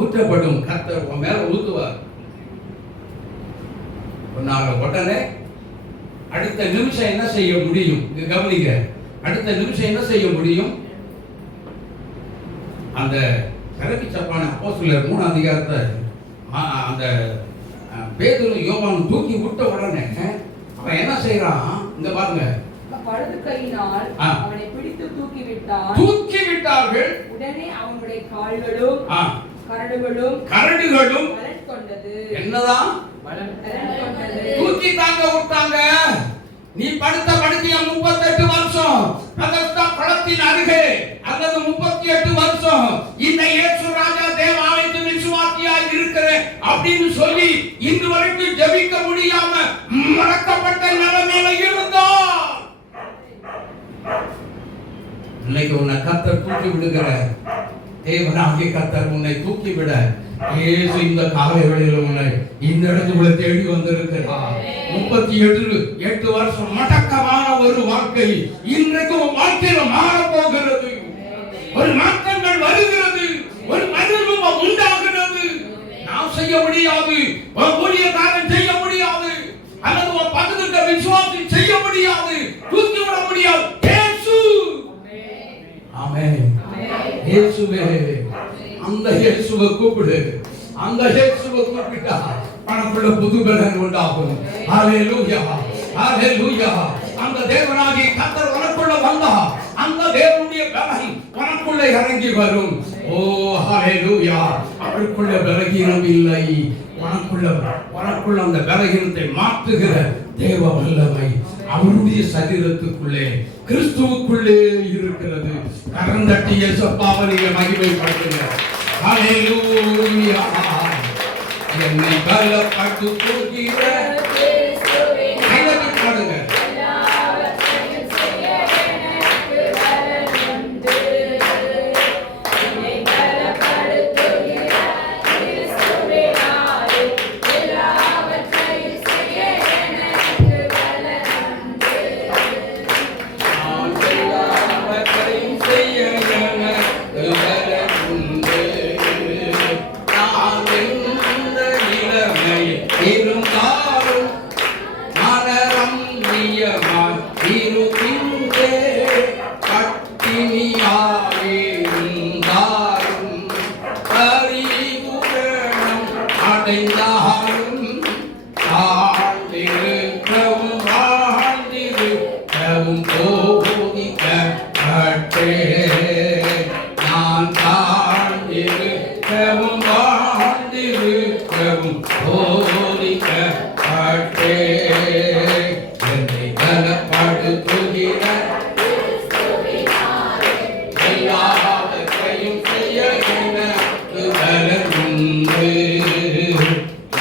ஊற்றப்படும். கர்த்தர் உன் மேல ஊத்துவார். உடனே அடுத்த நிமிஷம் என்ன செய்ய முடியும்? கவனிங்க, அடுத்த நிமிஷம் என்ன செய்ய முடியும்? அந்த கரவி சப்பான அப்போஸ்தலர் 3 அதிகாரத்தை அந்த பேதுரு யோவான் தூக்கி விட்ட உடனே அவன் என்ன செய்யறான்? இங்க பாருங்க, வலது கையினால் அவனை பிடித்து தூக்கி விட்டார்கள். உடனே அவனுடைய கால்களும் கரடுகளும் பலன் கொண்டது. என்னதான் பலன் கொண்டது? தூக்கி தாங்க விட்டாங்க. நீ படுத்த படுக்கைய 38 வருஷம் பதஸ்தா பழத்தின் அருகே, அல்லது 38 வருஷம் இந்த இயேசு ராஜா தேவாலயத்தில் விசுவாசியாய் இருக்கிறேன் அப்படின்னு சொல்லி இன்று வரைக்கும் ஜெபிக்க முடியாம மறக்கப்பட்ட நிலைமையில இருந்தான். இன்னைக்கு உன்னை கர்த்தர் தூக்கி விடுகிற தேவனாகிய கர்த்தர் உன்னை தூக்கி விட இயேசு இந்த காலை வேளையில உன்னை இந்த இடத்துக்குள்ள தேடி வந்திருக்கிறார். 38 வருஷம் மடக்கமான ஒரு வாழ்க்கை இன்றைக்கு உன் வாழ்க்கையில மாற போகிறது. ஒரு மாற்றங்கள் வருகிறது, ஒரு மகிழ்வு உண்டாகிறது. நான் செய்ய முடியாது, ஒரு ஊழியக்காரன் செய்ய முடியாது, அல்லது ஒரு பக்கத்துல விசுவாசி செய்ய முடியாது, தூக்கி விட முடியாது. இயேசு. ஆமென். இயேசுவே, அந்த இயேசுவை கூப்பிடு. அந்த இயேசுவை கூப்பிட்டா உனக்குள்ள புது பலன் உண்டாகும். ஹல்லேலூயா, ஹல்லேலூயா. அந்த தேவனாகிய கர்த்தர் உனக்குள்ள வந்தா அந்த தேவனுடைய பலன் உனக்குள்ள இறங்கி வரும். ஓ ஹல்லேலூயா. அவருக்குள்ள பலகீனம் இல்லை. உனக்குள்ள அந்த பலகீனத்தை மாற்றுகிற தேவ வல்லமை அவருடைய சரீரத்துக்குள்ளே கிறிஸ்துவுக்குள்ளே இருக்கிறது. கரந்தட்டி இயேசுப்பாவை நீங்க மகிமைப்படுத்துங்க. ஹல்லேலூயா. என்னை பலப்படுத்துகிற கைதட்டி பாடுங்க.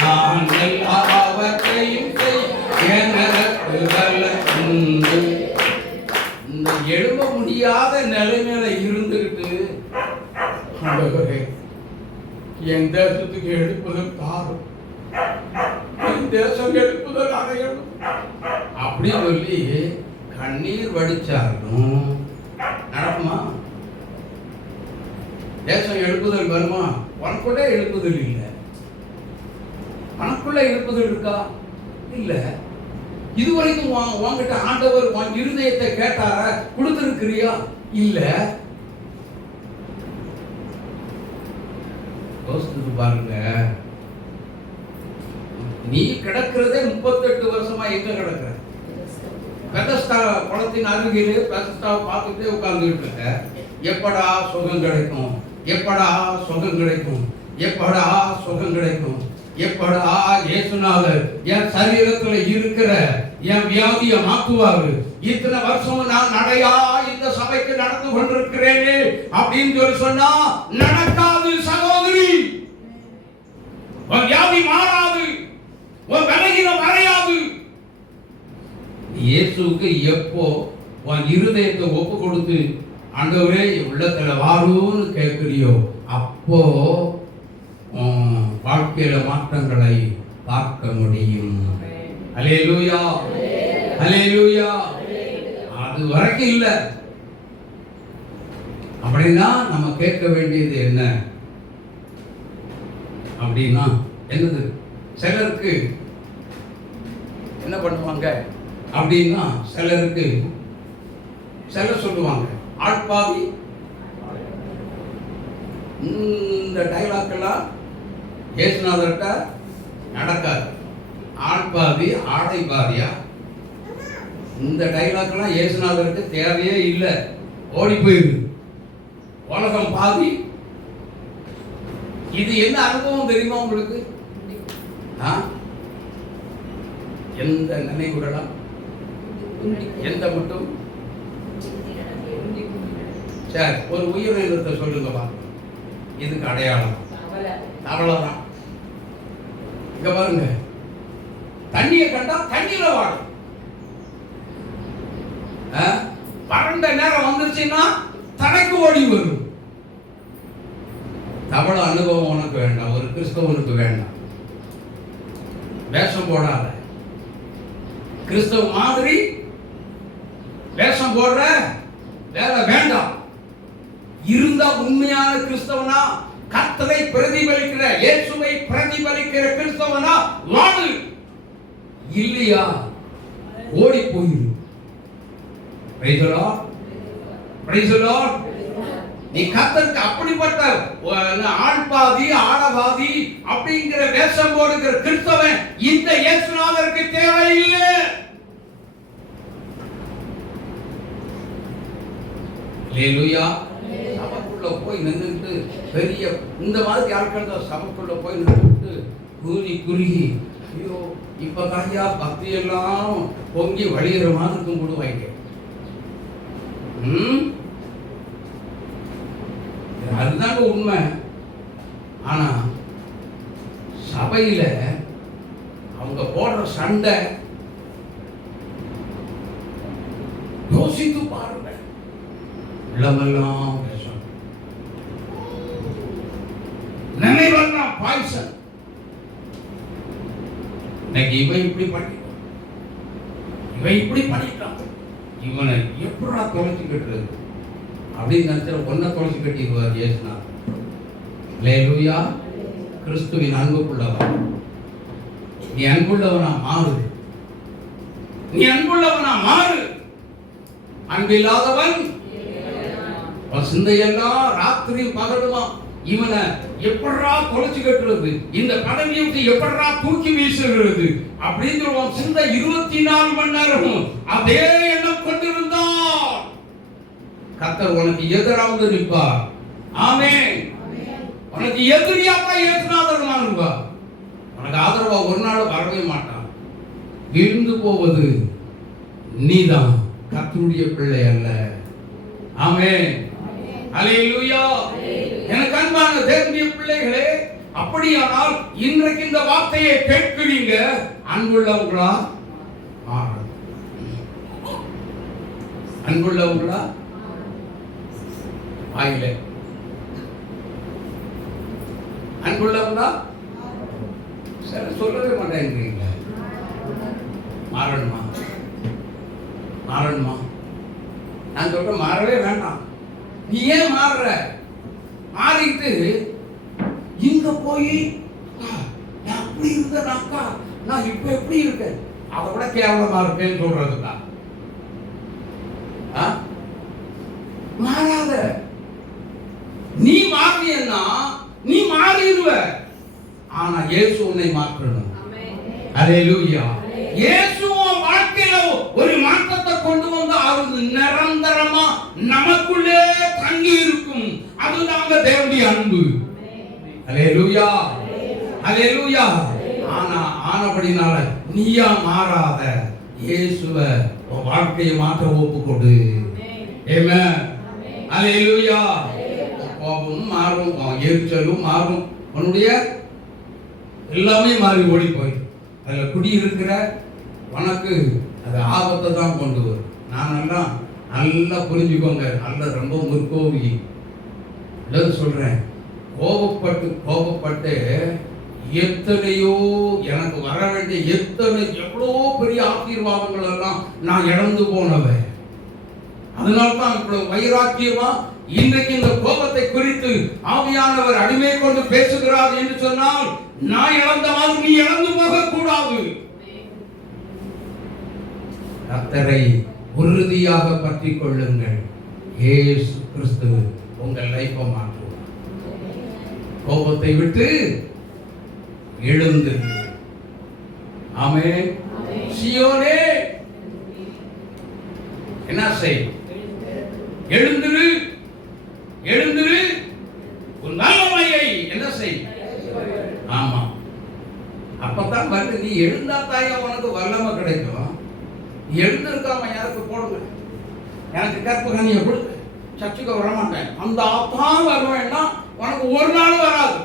நான் எல்லாவற்றையும் செய்ய எனக்கு பலன் உண்டு. இந்த எழும்ப முடியாத நிலைமையில இருந்துகிட்டு, ஆண்டவரே என் தேசத்துக்கு எழுப்புதல் தாரும், என் தேசம் எழுப்புதல் அடையணும் அப்படி சொல்லி கண்ணீர் வடிச்சாலும் நடக்குமா? தேசம் எழுப்புதல் வருமா? உனக்குள்ள எழுப்புதல் இல்லை. உனக்குள்ள எழுப்புதல் இருக்கா? இல்ல. இதுவரைக்கும் உன்கிட்ட ஆண்டவர் உன் இருதயத்தை கேட்டார, கொடுத்திருக்கிறியா? இல்ல. யோசித்து பாருங்க. நீ கிடக்கிறதே 38 வருஷமா எங்க கிடக்குற? பெதஸ்தா குளத்தின் அருகிலே பெதஸ்தாவை பார்த்துட்டே உட்கார்ந்துட்டு இருக்க. எப்படா சுகம் கிடைக்கும், எப்படா சுகம் கிடைக்கும், எப்படா சுகம் கிடைக்கும், எப்படா இயேசுநாதர் என் சரீரத்துல இருக்கிற என் வியாதியை மாத்துவாரு. இத்தனை வருஷம் நான் நடையா இந்த சபைக்கு நடந்து கொண்டிருக்கிறேனே அப்படின்னு சொல்லி சொன்னா நடக்காது சகோதரி. உன் வியாதி மாறாது, உன் விலகினம் மறையாது. இயேசுக்கு எப்போ உன் இருதயத்தை ஒப்பு கொடுத்து ஆண்டவரே உள்ளத்துல வாருன்னு கேட்கிறியோ அப்போ வாழ்க்கையில மாற்றங்களை பார்க்க முடியும். அல்லேலூயா, அல்லேலூயா. அது வரைக்கும் இல்ல. அப்படின்னா நம்ம கேட்க வேண்டியது என்ன அப்படின்னா என்னது? சிலருக்கு என்ன பண்ணுவாங்க அப்படின்னா, சிலருக்கு சிலர் சொல்லுவாங்க ஆட்பாதி. இந்த டைலாக் எல்லாம் இயேசுநாதர்கிட்ட நடக்காது. ஆட்பாதி ஆடை பாதியா? இந்த டைலாக் எல்லாம் இயேசுநாதருக்கு தேவையே இல்லை, ஓடி போயிருக்கு. உலகம் பாதி. இது என்ன அனுபவம் தெரியுமா உங்களுக்கு? எந்த நினைவுகளா? எந்த மட்டும்? சரி, ஒரு உயிரினத்தை சொல்லுங்க பாருங்க. இதுக்கு அடையாளம் அவ்வளவுதான். இங்க பாருங்க, தண்ணியை கண்டா தண்ணியில வாடும். வறண்ட நேரம் வந்துருச்சுன்னா தனக்கு ஓடி வரும். தவள அனுபவம் உனக்கு வேண்டாம், ஒரு கிறிஸ்தவனுக்கு வேண்டாம். வேஷம் போடாத. கிறிஸ்தவ மாதிரி வேஷம் போடுற வேலை வேண்டாம். இருந்தா உண்மையான கிறிஸ்தவனா, கர்த்தரை பிரதிபலிக்கிற, இயேசுவை பிரதிபலிக்கிற கிறிஸ்தவனா வாழு. இல்லையா ஓடி போயிரு. Price the Lord, praise the Lord. நீ கர்த்தருக்கு அப்படிப்பட்ட ஆள்பாதி ஆடபாதி அப்படிங்கிற வேஷம் போடுகிற கிறிஸ்தவன் இந்த இயேசுநாதருக்கு தேவையில்லை. அல்லேலூயா. சபைக்குள்ள போய் நின்றுட்டு பெரிய இந்த மாதிரி ஆட்கள் தான் சபைக்குள்ள போய் நின்றுட்டு கூறி குறுகி, ஐயோ இப்பதான் பக்தி எல்லாம் பொங்கி வழிகிற மாதிரி கும்பிடுவாங்க. அதுதாங்க உண்மை. ஆனா சபையில அவங்க போடுற சண்டை யோசித்து பாருங்க. உள்ளமெல்லாம் பேசும், நினைவெல்லாம் பாய்சன். இன்னைக்கு இவன் இப்படி பண்ணிட்டான், இவன் இப்படி பண்ணிட்டான், இவனை எப்படா தொலைச்சு கட்டுறது அப்படின்னு நினைச்சா ஒன்ன தொலைச்சு கட்டிடுவார் இயேசுநாதர். அல்லேலூயா. கிறிஸ்துவின் அன்புக்குள்ளவன். நீ அன்புள்ளவனா மாறு, நீ அன்புள்ளவனா மாறு. அன்பில்லாதவன் சிந்தையெல்லாம் ராத்திரி பகலுமா இவனை எப்படா தொலைச்சு கட்டுறது, இந்த பதவியை எப்படா தூக்கி வீசுகிறது அப்படின்னு சிந்தை 24 மணி நேரமும் அதே எண்ணம் கொண்டிருந்தால் கர்த்தர் உனக்கு எதிராக நிற்பார். ஆமென். உனக்கு எதிரியாப்பா இயேசுநாதர் இருப்பார். உனக்கு ஆதரவா ஒரு நாள் வரவே மாட்டான். விழுந்து போவது நீதான், கர்த்தருடைய பிள்ளை அல்ல. ஆமென். அல்லேலூயா. எனக்கு அன்பான தேவனுடைய பிள்ளைகளே, அப்படியானால் இன்றைக்கு இந்த வார்த்தையை கேட்கிறீங்க, அன்புள்ளவங்களா மாறணும். அன்புள்ளவங்களா ஆயில அன்புள்ளவங்களா சரி சொல்லவே மாட்டேங்கிறீங்க. மாறணுமா? மாறணுமா? நான் சொல்றேன் மாறவே வேண்டாம். நீ ஏன் மாறுற? மாறிட்டு இங்க போய் நான் அப்படி இருந்தேனாக்கா நான் இப்ப எப்படி இருக்கேன், அதை விட கேவலமா இருப்பேன்னு சொல்றதுக்கா? மாறாத. நீ மாறியன்னா நீ மாறிடுவ. ஆனா இயேசு உன்னை மாற்றணும். அல்லேலூயா. இயேசு உன் வாழ்க்கையில ஒரு மாற்றத்தை கொண்டு வந்து அது நிரந்தரமா நமக்குள்ளே தங்கி இருக்கும். அதுதாங்க தேவனுடைய அன்பு. அல்லேலூயா, அல்லேலூயா. ஆனபடினால நீயா மாறாத, இயேசுவை உன் வாழ்க்கையை மாற்ற ஒப்பு கொடு. ஆமென். அல்லேலூயா. கோபமும் மாறும், எரிச்சலும் மாறும், உன்னுடைய எல்லாமே மாறி ஓடி போய் அதில் குடி இருக்கிற உனக்கு அது ஆபத்தை தான் கொண்டு வரும். நான் நல்லா புரிஞ்சுக்கோங்க. நல்ல ரொம்ப முற்கோவி சொல்றேன். கோபப்பட்டு எத்தனையோ எனக்கு வர வேண்டிய எவ்வளோ பெரிய ஆசீர்வாதங்கள் எல்லாம் நான் இழந்து போனவன். அதனால்தான் இவ்வளவு வைராக்கியமா இன்றைக்கு இந்த கோபத்தை குறித்து ஆவியானவர் அடிமை கொண்டு பேசுகிறார் என்று சொன்னால், நான் இழந்த மாதிரி நீ இழந்து போக கூடாது. கர்த்தரை உறுதியாக பற்றிக் கொள்ளுங்கள். இயேசு கிறிஸ்து உங்கள் லைஃபை மாற்றுவார். கோபத்தை விட்டு எழுந்து. ஆமென். சீயோனே என்ன செய்? எழுந்திரு, எழுந்திரு, உன் வல்லமையை என்ன செய்? ஆமா, அப்பதான் வந்து நீ எழுந்தா தாயா உனக்கு வல்லமை கிடைக்கும். எழுந்திருக்காம எனக்கு போடுங்க, எனக்கு கற்பகனியை கொடுத்து சர்ச்சுக்கு வர மாட்டேன், அந்த ஆத்தான் வருவேன்னா உனக்கு ஒரு நாள் வராது.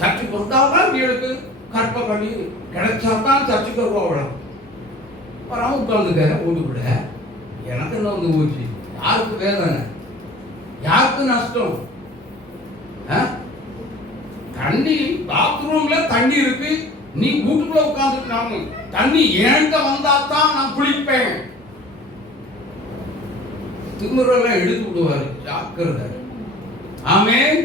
சர்ச்சுக்கு வந்தாதான் வீடுக்கு கற்பகனி கிடைச்சாதான் சர்ச்சுக்கு வருவோம். வராம உட்காந்துக்க வீட்டுக்குள்ள. எனக்கு என்ன வந்து போச்சு? யாருக்கு வேதனை? யாருக்கு நஷ்டம்? தண்ணி பாத்ரூம்ல தண்ணி இருக்கு, நீ வீட்டுக்குள்ள உட்காந்துருக்காங்க. தண்ணி ஏன்ட்ட வந்தாதான் நான் குளிப்பேன். திமிரெல்லாம் எடுத்து விடுவாரு. ஜாக்கிரதை. ஆமென்.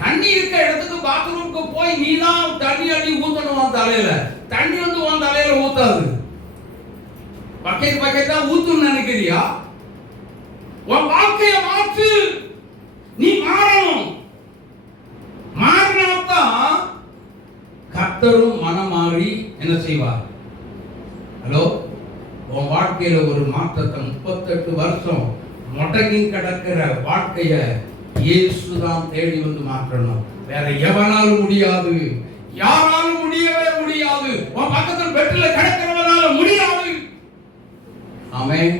தண்ணி இருக்க இடத்துக்கு பாத்ரூமுக்கு போய் நீதான் தண்ணி அடி ஊத்தணும். உன் தலையில தண்ணி வந்து உன் தலையில ஊத்தாது. பக்கெட்டா ஊத்துன்னு நினைக்கிறியா? உன் வாழ்க்கையை மாற்று. நீ மாறணும். மாறினாத்தான் கர்த்தரும் மனம் மாறி என்ன செய்வார்? ஹலோ, உன் வாழ்க்கையில ஒரு மாற்றத்தை 38 வருஷம் முடங்கி கிடக்கிற வாழ்க்கைய இயேசுதான் தேடி வந்து மாற்றணும். வேற எவனாலும் முடியாது, யாராலும் முடியவே முடியாது. உன் பக்கத்தில் பெட்டில் கிடக்கிறவனால முடியாது. ஆமென்.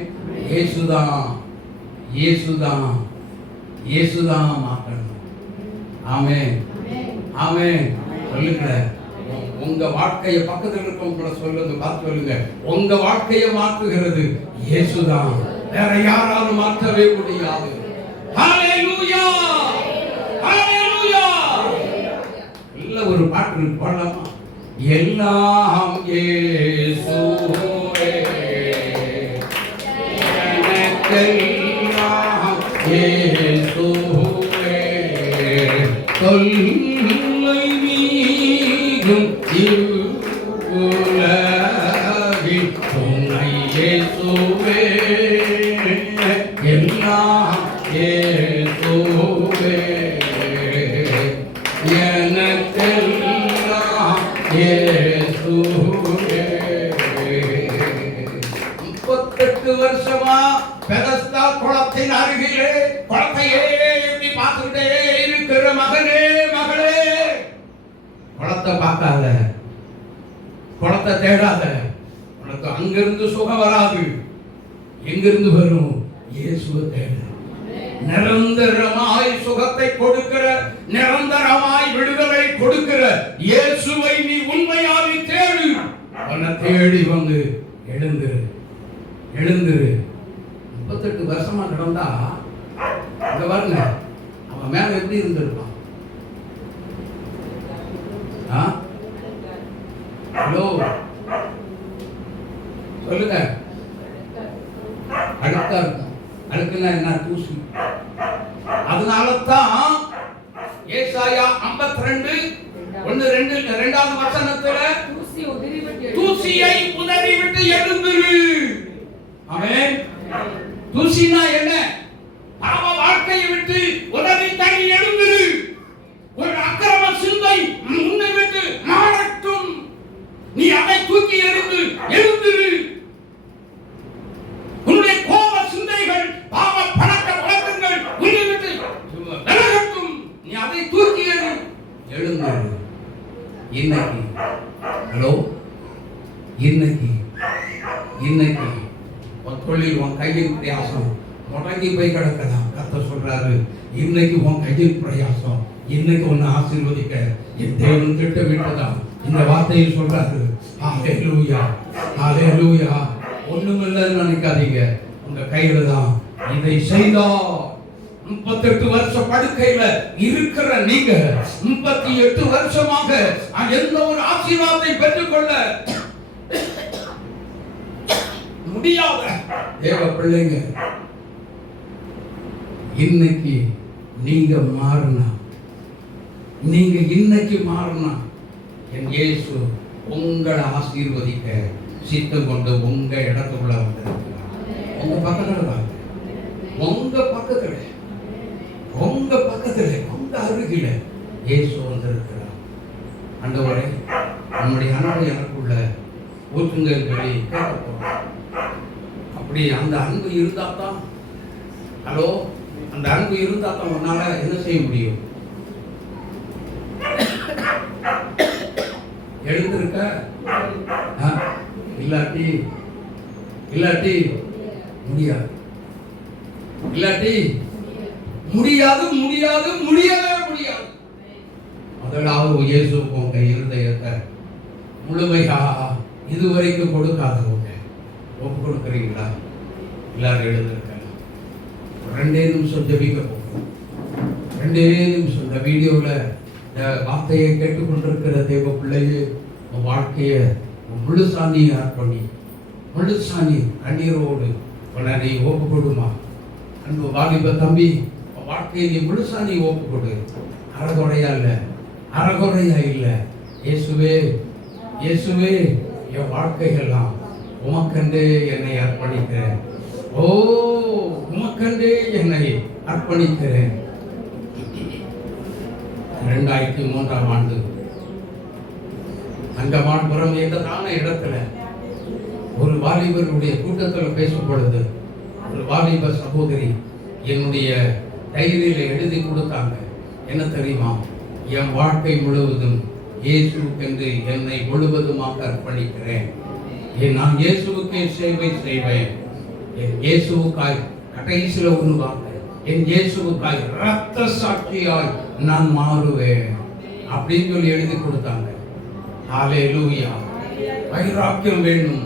இயேசுதான், இயேசுதான், இயேசுதான் மாற்றணும். ஆமென், ஆமென். சொல்லுங்க, உங்க வாழ்க்கையை பக்கத்தில் இருக்கவங்கள சொல்லுங்க, பார்த்து சொல்லுங்க. உங்க வாழ்க்கையை மாற்றுகிறது இயேசுதான், வேற யாராலும் மாற்றவே முடியாது. ஹalleluya, ஹalleluya. இல்ல ஒரு பாட்டு பாடலாமா? எல்லாம் இயேசுவே, எனக்கெல்லாம் இயேசுவே, தொல்லை நீங்கும் இவ்வுலகில் துணை இயேசுவே, எல்லாம் இயேசுவே, எனக்கெல்லாம் இயேசுவே. 38 வருஷமா பெதஸ்தா குளத்தின் அருகிலே குளத்தையே எப்படி பார்த்துக்கிட்டே இருக்கிற மகனே, மகளே, குளத்தை பார்க்காத, குளத்தை தேடாத. உனக்கு அங்கிருந்து சுகம் வராது. எங்கிருந்து வரும்? இயேசுவை தேடு. நிரந்தரமாய் சுகத்தை கொடுக்கிற, நிரந்தரமாய் விடுதலை கொடுக்கிற இயேசுவை நீ உண்மையாய் தேடு. அவனை தேடி வந்து எழுந்துரு, எழுந்துரு. 38 வருஷமா நடந்தா அங்க பாருங்க, அவன் மேல எப்படி இருந்திருப்பான்? ஹலோ சொல்லுங்க. அழுக்கா இருக்கும். அழுக்குன்னா என்ன? தூசி. அதனாலதான் ஏசாயா 52:1-2 இரண்டாவது வசனத்துல தூசியை உதறிவிட்டு எழுந்துரு. ஆமென். தூசினா என்ன? பாவ வாழ்க்கையை விட்டு உதறி தள்ளி எழுந்துரு. ஒரு அக்கிரம சிந்தை உன்னை விட்டு மாறட்டும். நீ அதை தூக்கி எறிந்து எழுந்துரு. உன்னுடைய கோப சிந்தைகள், பாவ பழக்க வழக்கங்கள் உன்னை விட்டு விலகட்டும். நீ அதை தூக்கி எறி, எழுந்துரு. இன்னைக்கு ஹலோ, இன்னைக்கு உன் தொழில், உன் கையின் பிரயாசம் முடங்கி போய் கிடக்கலாம். கர்த்தர் சொல்றாரு, இன்னைக்கு உன் கையின் பிரயாசம், இன்னைக்கு உன்னை ஆசீர்வதிக்க என் தேவன் திட்டமிட்டதான் இந்த வார்த்தையை சொல்றாரு. ஹalleluya, ஹalleluya. ஒண்ணுமில்லைன்னு நினைக்காதீங்க, உங்க கையில தான். இதை செய்தா 38 வருஷ படுக்கையில இருக்கிற நீங்க 38 வருஷமாக எந்த ஒரு ஆசீர்வாதத்தை பெற்றுக்கொள்ள முடியாத தேவ பிள்ளைங்க, இன்னைக்கு நீங்க மாறினா, நீங்க இன்னைக்கு மாறினா என் இயேசு உங்களை ஆசீர்வதிக்க சித்தம் கொண்டு உங்க இடத்துக்குள்ள வந்திருக்கிறார். உங்க பக்கத்துல வாங்க, உங்க பக்கத்துல, உங்க பக்கத்துல, உங்க அருகில இயேசு வந்திருக்கிறார். ஆண்டவரே, நம்முடைய அன்பு எனக்குள்ள ஊற்றுங்கள் சொல்லி கேட்க போறோம். அப்படி அந்த அன்பு இருந்தா தான், ஹலோ, அந்த அன்பு இருந்தா தான் உன்னால என்ன செய்ய முடியும்? எழுந்திருக்க. இல்லாட்டி முடியாது, இல்லாட்டி முடியாது, முடியாது, முடியவே முடியாது. முதலாவது இயேசுவுக்கு உங்க இருதயத்தை முழுமையா இதுவரைக்கும் கொடுக்காதவங்க ஒப்பு கொடுக்குறீங்களா? எல்லாரும் எழுந்திருக்காங்க. 2 நிமிஷம் ஜெபிக்க போகும். 2 நிமிஷம். இந்த வீடியோவில் இந்த வார்த்தையை கேட்டுக்கொண்டிருக்கிற தேவ பிள்ளையே, உன் வாழ்க்கையை முழு சாந்தியை அர்ப்பணி, முழு சாந்தி கண்ணீரோடு உன்னை நீ ஒப்பு கொடுமா. அன்பு வாலிப தம்பி, உன் வாழ்க்கையை நீ முழு சாந்தி ஒப்பு கொடு. அறகுறையா இல்லை, அறகுறையா இல்லை. இயேசுவே, இயேசுவே, என் வாழ்க்கையெல்லாம் உமக்கண்டே என்னை அர்ப்பணிக்கிறேன். ஓ, உமக்கண்டே என்னை அர்ப்பணிக்கிறேன். 2003ஆம் ஆண்டு அங்கமான்புரம் என்றதான இடத்துல ஒரு வாலிபருடைய கூட்டத்தில் பேசும் பொழுது ஒரு வாலிப சகோதரி என்னுடைய டைரியில எழுதி கொடுத்தாங்க. என்ன தெரியுமா? என் வாழ்க்கை முழுவதும் இயேசுக்கென்று என்னை முழுவதுமாக அர்ப்பணிக்கிறேன். நான் இயேசுவுக்கே சேவை செய்வேன். என் இயேசுவுக்காய் கடைசியில் ஒரு வார்த்தை, என் இயேசுவுக்காய் ரத்த சாட்சியாய் நான் மாறுவேன் அப்படின்னு சொல்லி எழுதி கொடுத்தாங்க. ஹalleluya. வைராக்கியம் வேணும்.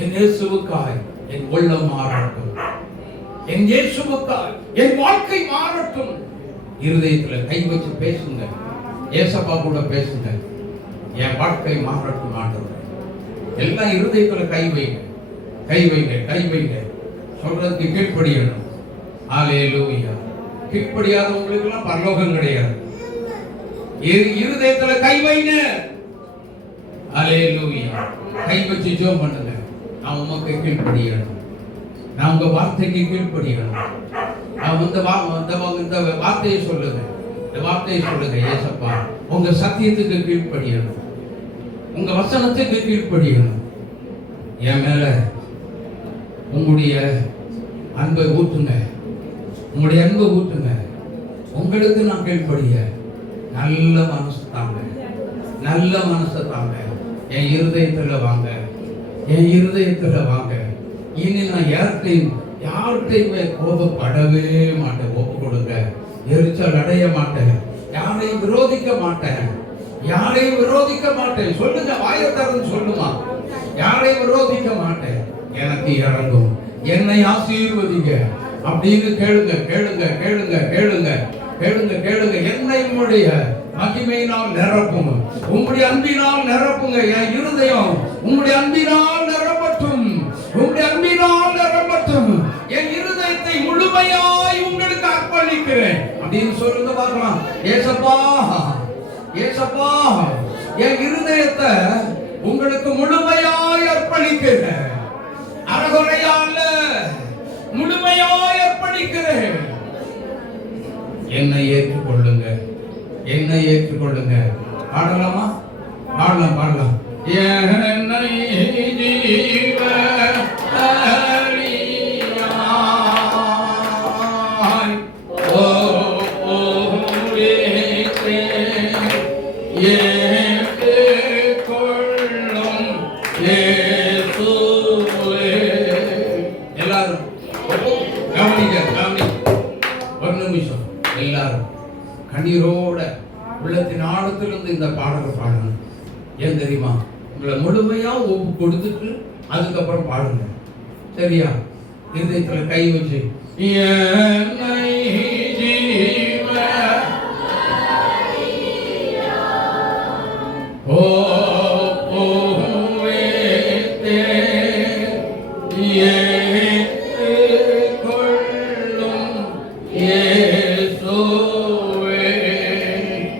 என் இயேசுவுக்காய் என் உள்ளம் மாறட்டும், என் இயேசுவுக்காய் என் வாழ்க்கை மாறட்டும். இருதயத்துல கை வச்சு பேசுங்க, ஏசப்பா கூட பேசுங்க. என் வாழ்க்கை மாறட்டும் ஆண்டவரே. எல்லாம் இருதயத்துல கை வைங்க, கை வைங்க, கை வைங்க. சொல்றதுக்கு கீழ்ப்படியணும். ஹalleluya. கீழ்ப்படியாதவங்களுக்கு எல்லாம் பரலோகம் கிடையாது. இருதயத்துல கை வைங்க. ஹalleluya. கை வச்சு ஜெபம் பண்ணுங்க. நான் உமக்கு கீழ்ப்படியணும், நான் உங்க வார்த்தைக்கு கீழ்ப்படியணும். நான் இந்த வார்த்தையை சொல்லுங்க, இந்த வார்த்தையை சொல்லுங்க. ஏசப்பா, உங்க சத்தியத்துக்கு கீழ்ப்படியணும், உங்க வசனத்துக்கு கீழ்ப்படியணும். என் மேல உங்களுடைய அன்பை ஊற்றுங்க, உங்களுடைய அன்பை ஊற்றுங்க. உங்களுக்கு நான் கீழ்ப்படிய நல்ல மனசு தாங்க, நல்ல மனசை தாங்க. என் இருதயத்துல வாங்க, என் இருதயத்துல வாங்க. இனி நான் யார்கிட்டையும் யார்கிட்டையுமே கோபப்படவே மாட்டேன். ஒப்பு கொடுங்க. எரிச்சல் அடைய மாட்டேன். யாரையும் விரோதிக்க மாட்டேன். யாரையும் விரோதிக்க மாட்டேன். சொல்லுங்க, வாயை திறந்து சொல்லுமா. யாரையும் விரோதிக்க மாட்டேன். எனக்கு இறங்கும், என்னை ஆசீர்வதிங்க அப்படின்னு கேளுங்க, கேளுங்க, கேளுங்க, கேளுங்க, கேளுங்க, கேளுங்க. என்னை உம்முடைய மகிமையினால் நிரப்பும், உம்முடைய அன்பினால் நிரப்புங்க. என் இருதயம் உம்முடைய அன்பினால் நிரப்பட்டும், உம்முடைய அன்பினால் நிரப்பட்டும். என் இருதயத்தை முழுமையாய் உங்களுக்கு அர்ப்பணிக்கிறேன் அப்படின்னு சொல்லுங்க பார்க்கலாம். ஏசப்பா, ஏசப்பா, என் இருதயத்தை உங்களுக்கு முழுமையாய் அர்ப்பணிக்கிறேன். அறகுறையால முழுமையாய் அர்ப்பணிக்கிறேன். என்னை ஏற்றுக்கொள்ளுங்க, என்னை ஏற்றுக்கொள்ளுங்க. பாடலாமா? பாடலாம், பாடலாம். என்னை ஜீவ எல்லாரும் கவனிங்க, கவனிங்க. ஒரு நிமிஷம். எல்லாரும் கண்ணீரோட உள்ளத்தின் ஆழத்திலிருந்து இந்த பாடலை பாடணும். ஏன் தெரியுமா? உங்களை முழுமையா ஒப்பு கொடுத்துட்டு அதுக்கப்புறம் பாடுங்க. சரியா? இருதயத்துல கை வச்சு என்னை ஜீவ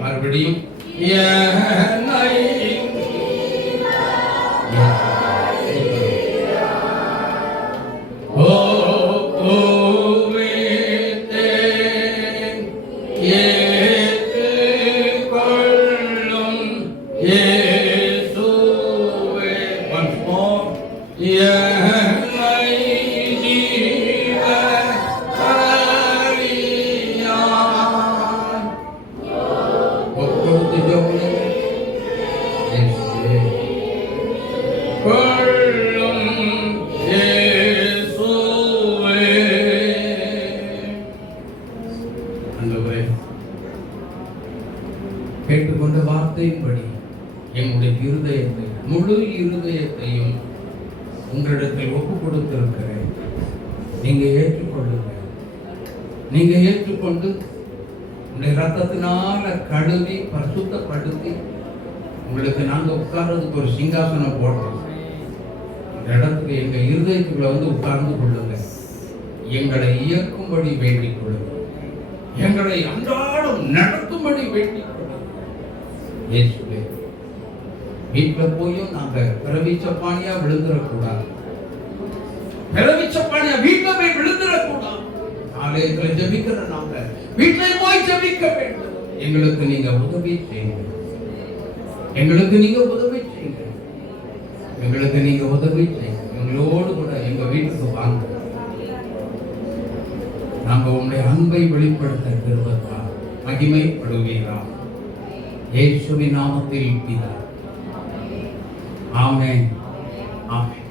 மறுபடியும் கேட்டுக்கொண்ட வார்த்தையின்படி என்னுடைய இருதயத்தை, முழு இருதயத்தையும் உங்களிடத்தில் ஒப்பு கொடுத்திருக்கிறேன். நீங்க ஏற்றுக்கொள்ளுங்க. நீங்க ஏற்றுக்கொண்டு உங்களுடைய ரத்தத்தினால கழுவி பரிசுத்தப்படுத்தி உங்களுக்கு நாங்க உட்கார்றதுக்கு ஒரு சிங்காசனம் போடுறோம். இந்த இடத்துக்கு எங்க இருதயத்துக்குள்ள வந்து உட்கார்ந்து கொள்ளுங்க. எங்களை இயக்கும்படி வேண்டிக் கொள்ளுங்க. எங்களை அன்றாடம் நடத்தும்படி வேண்டிக் கொள்ளுங்க. இயேசுவே, வீட்டுல போயும் நாங்க பிறவிச்சப்பானியா விழுந்துடக்கூடாது. பிறவிச்சப்பானியா வீட்டுல போய் விழுந்துடக்கூடாது. ஆலயத்துல ஜெபிக்கிற நாங்க வீட்டுல போய் ஜெபிக்க வேண்டும். எங்களுக்கு நீங்க உதவி செய்யுங்க. எங்களுக்கு நீங்க உதவி செய்யுங்க. எங்களுக்கு நீங்க உதவி செய்யுங்க. எங்களோடு கூட எங்க வீட்டுக்கு வாங்க. நாங்க உங்களுடைய அன்பை வெளிப்படுத்த திருவதா மகிமைப்படுவீரா? இயேசுவின் நாமத்தில் பிதா. ஆமென். ஆமென்.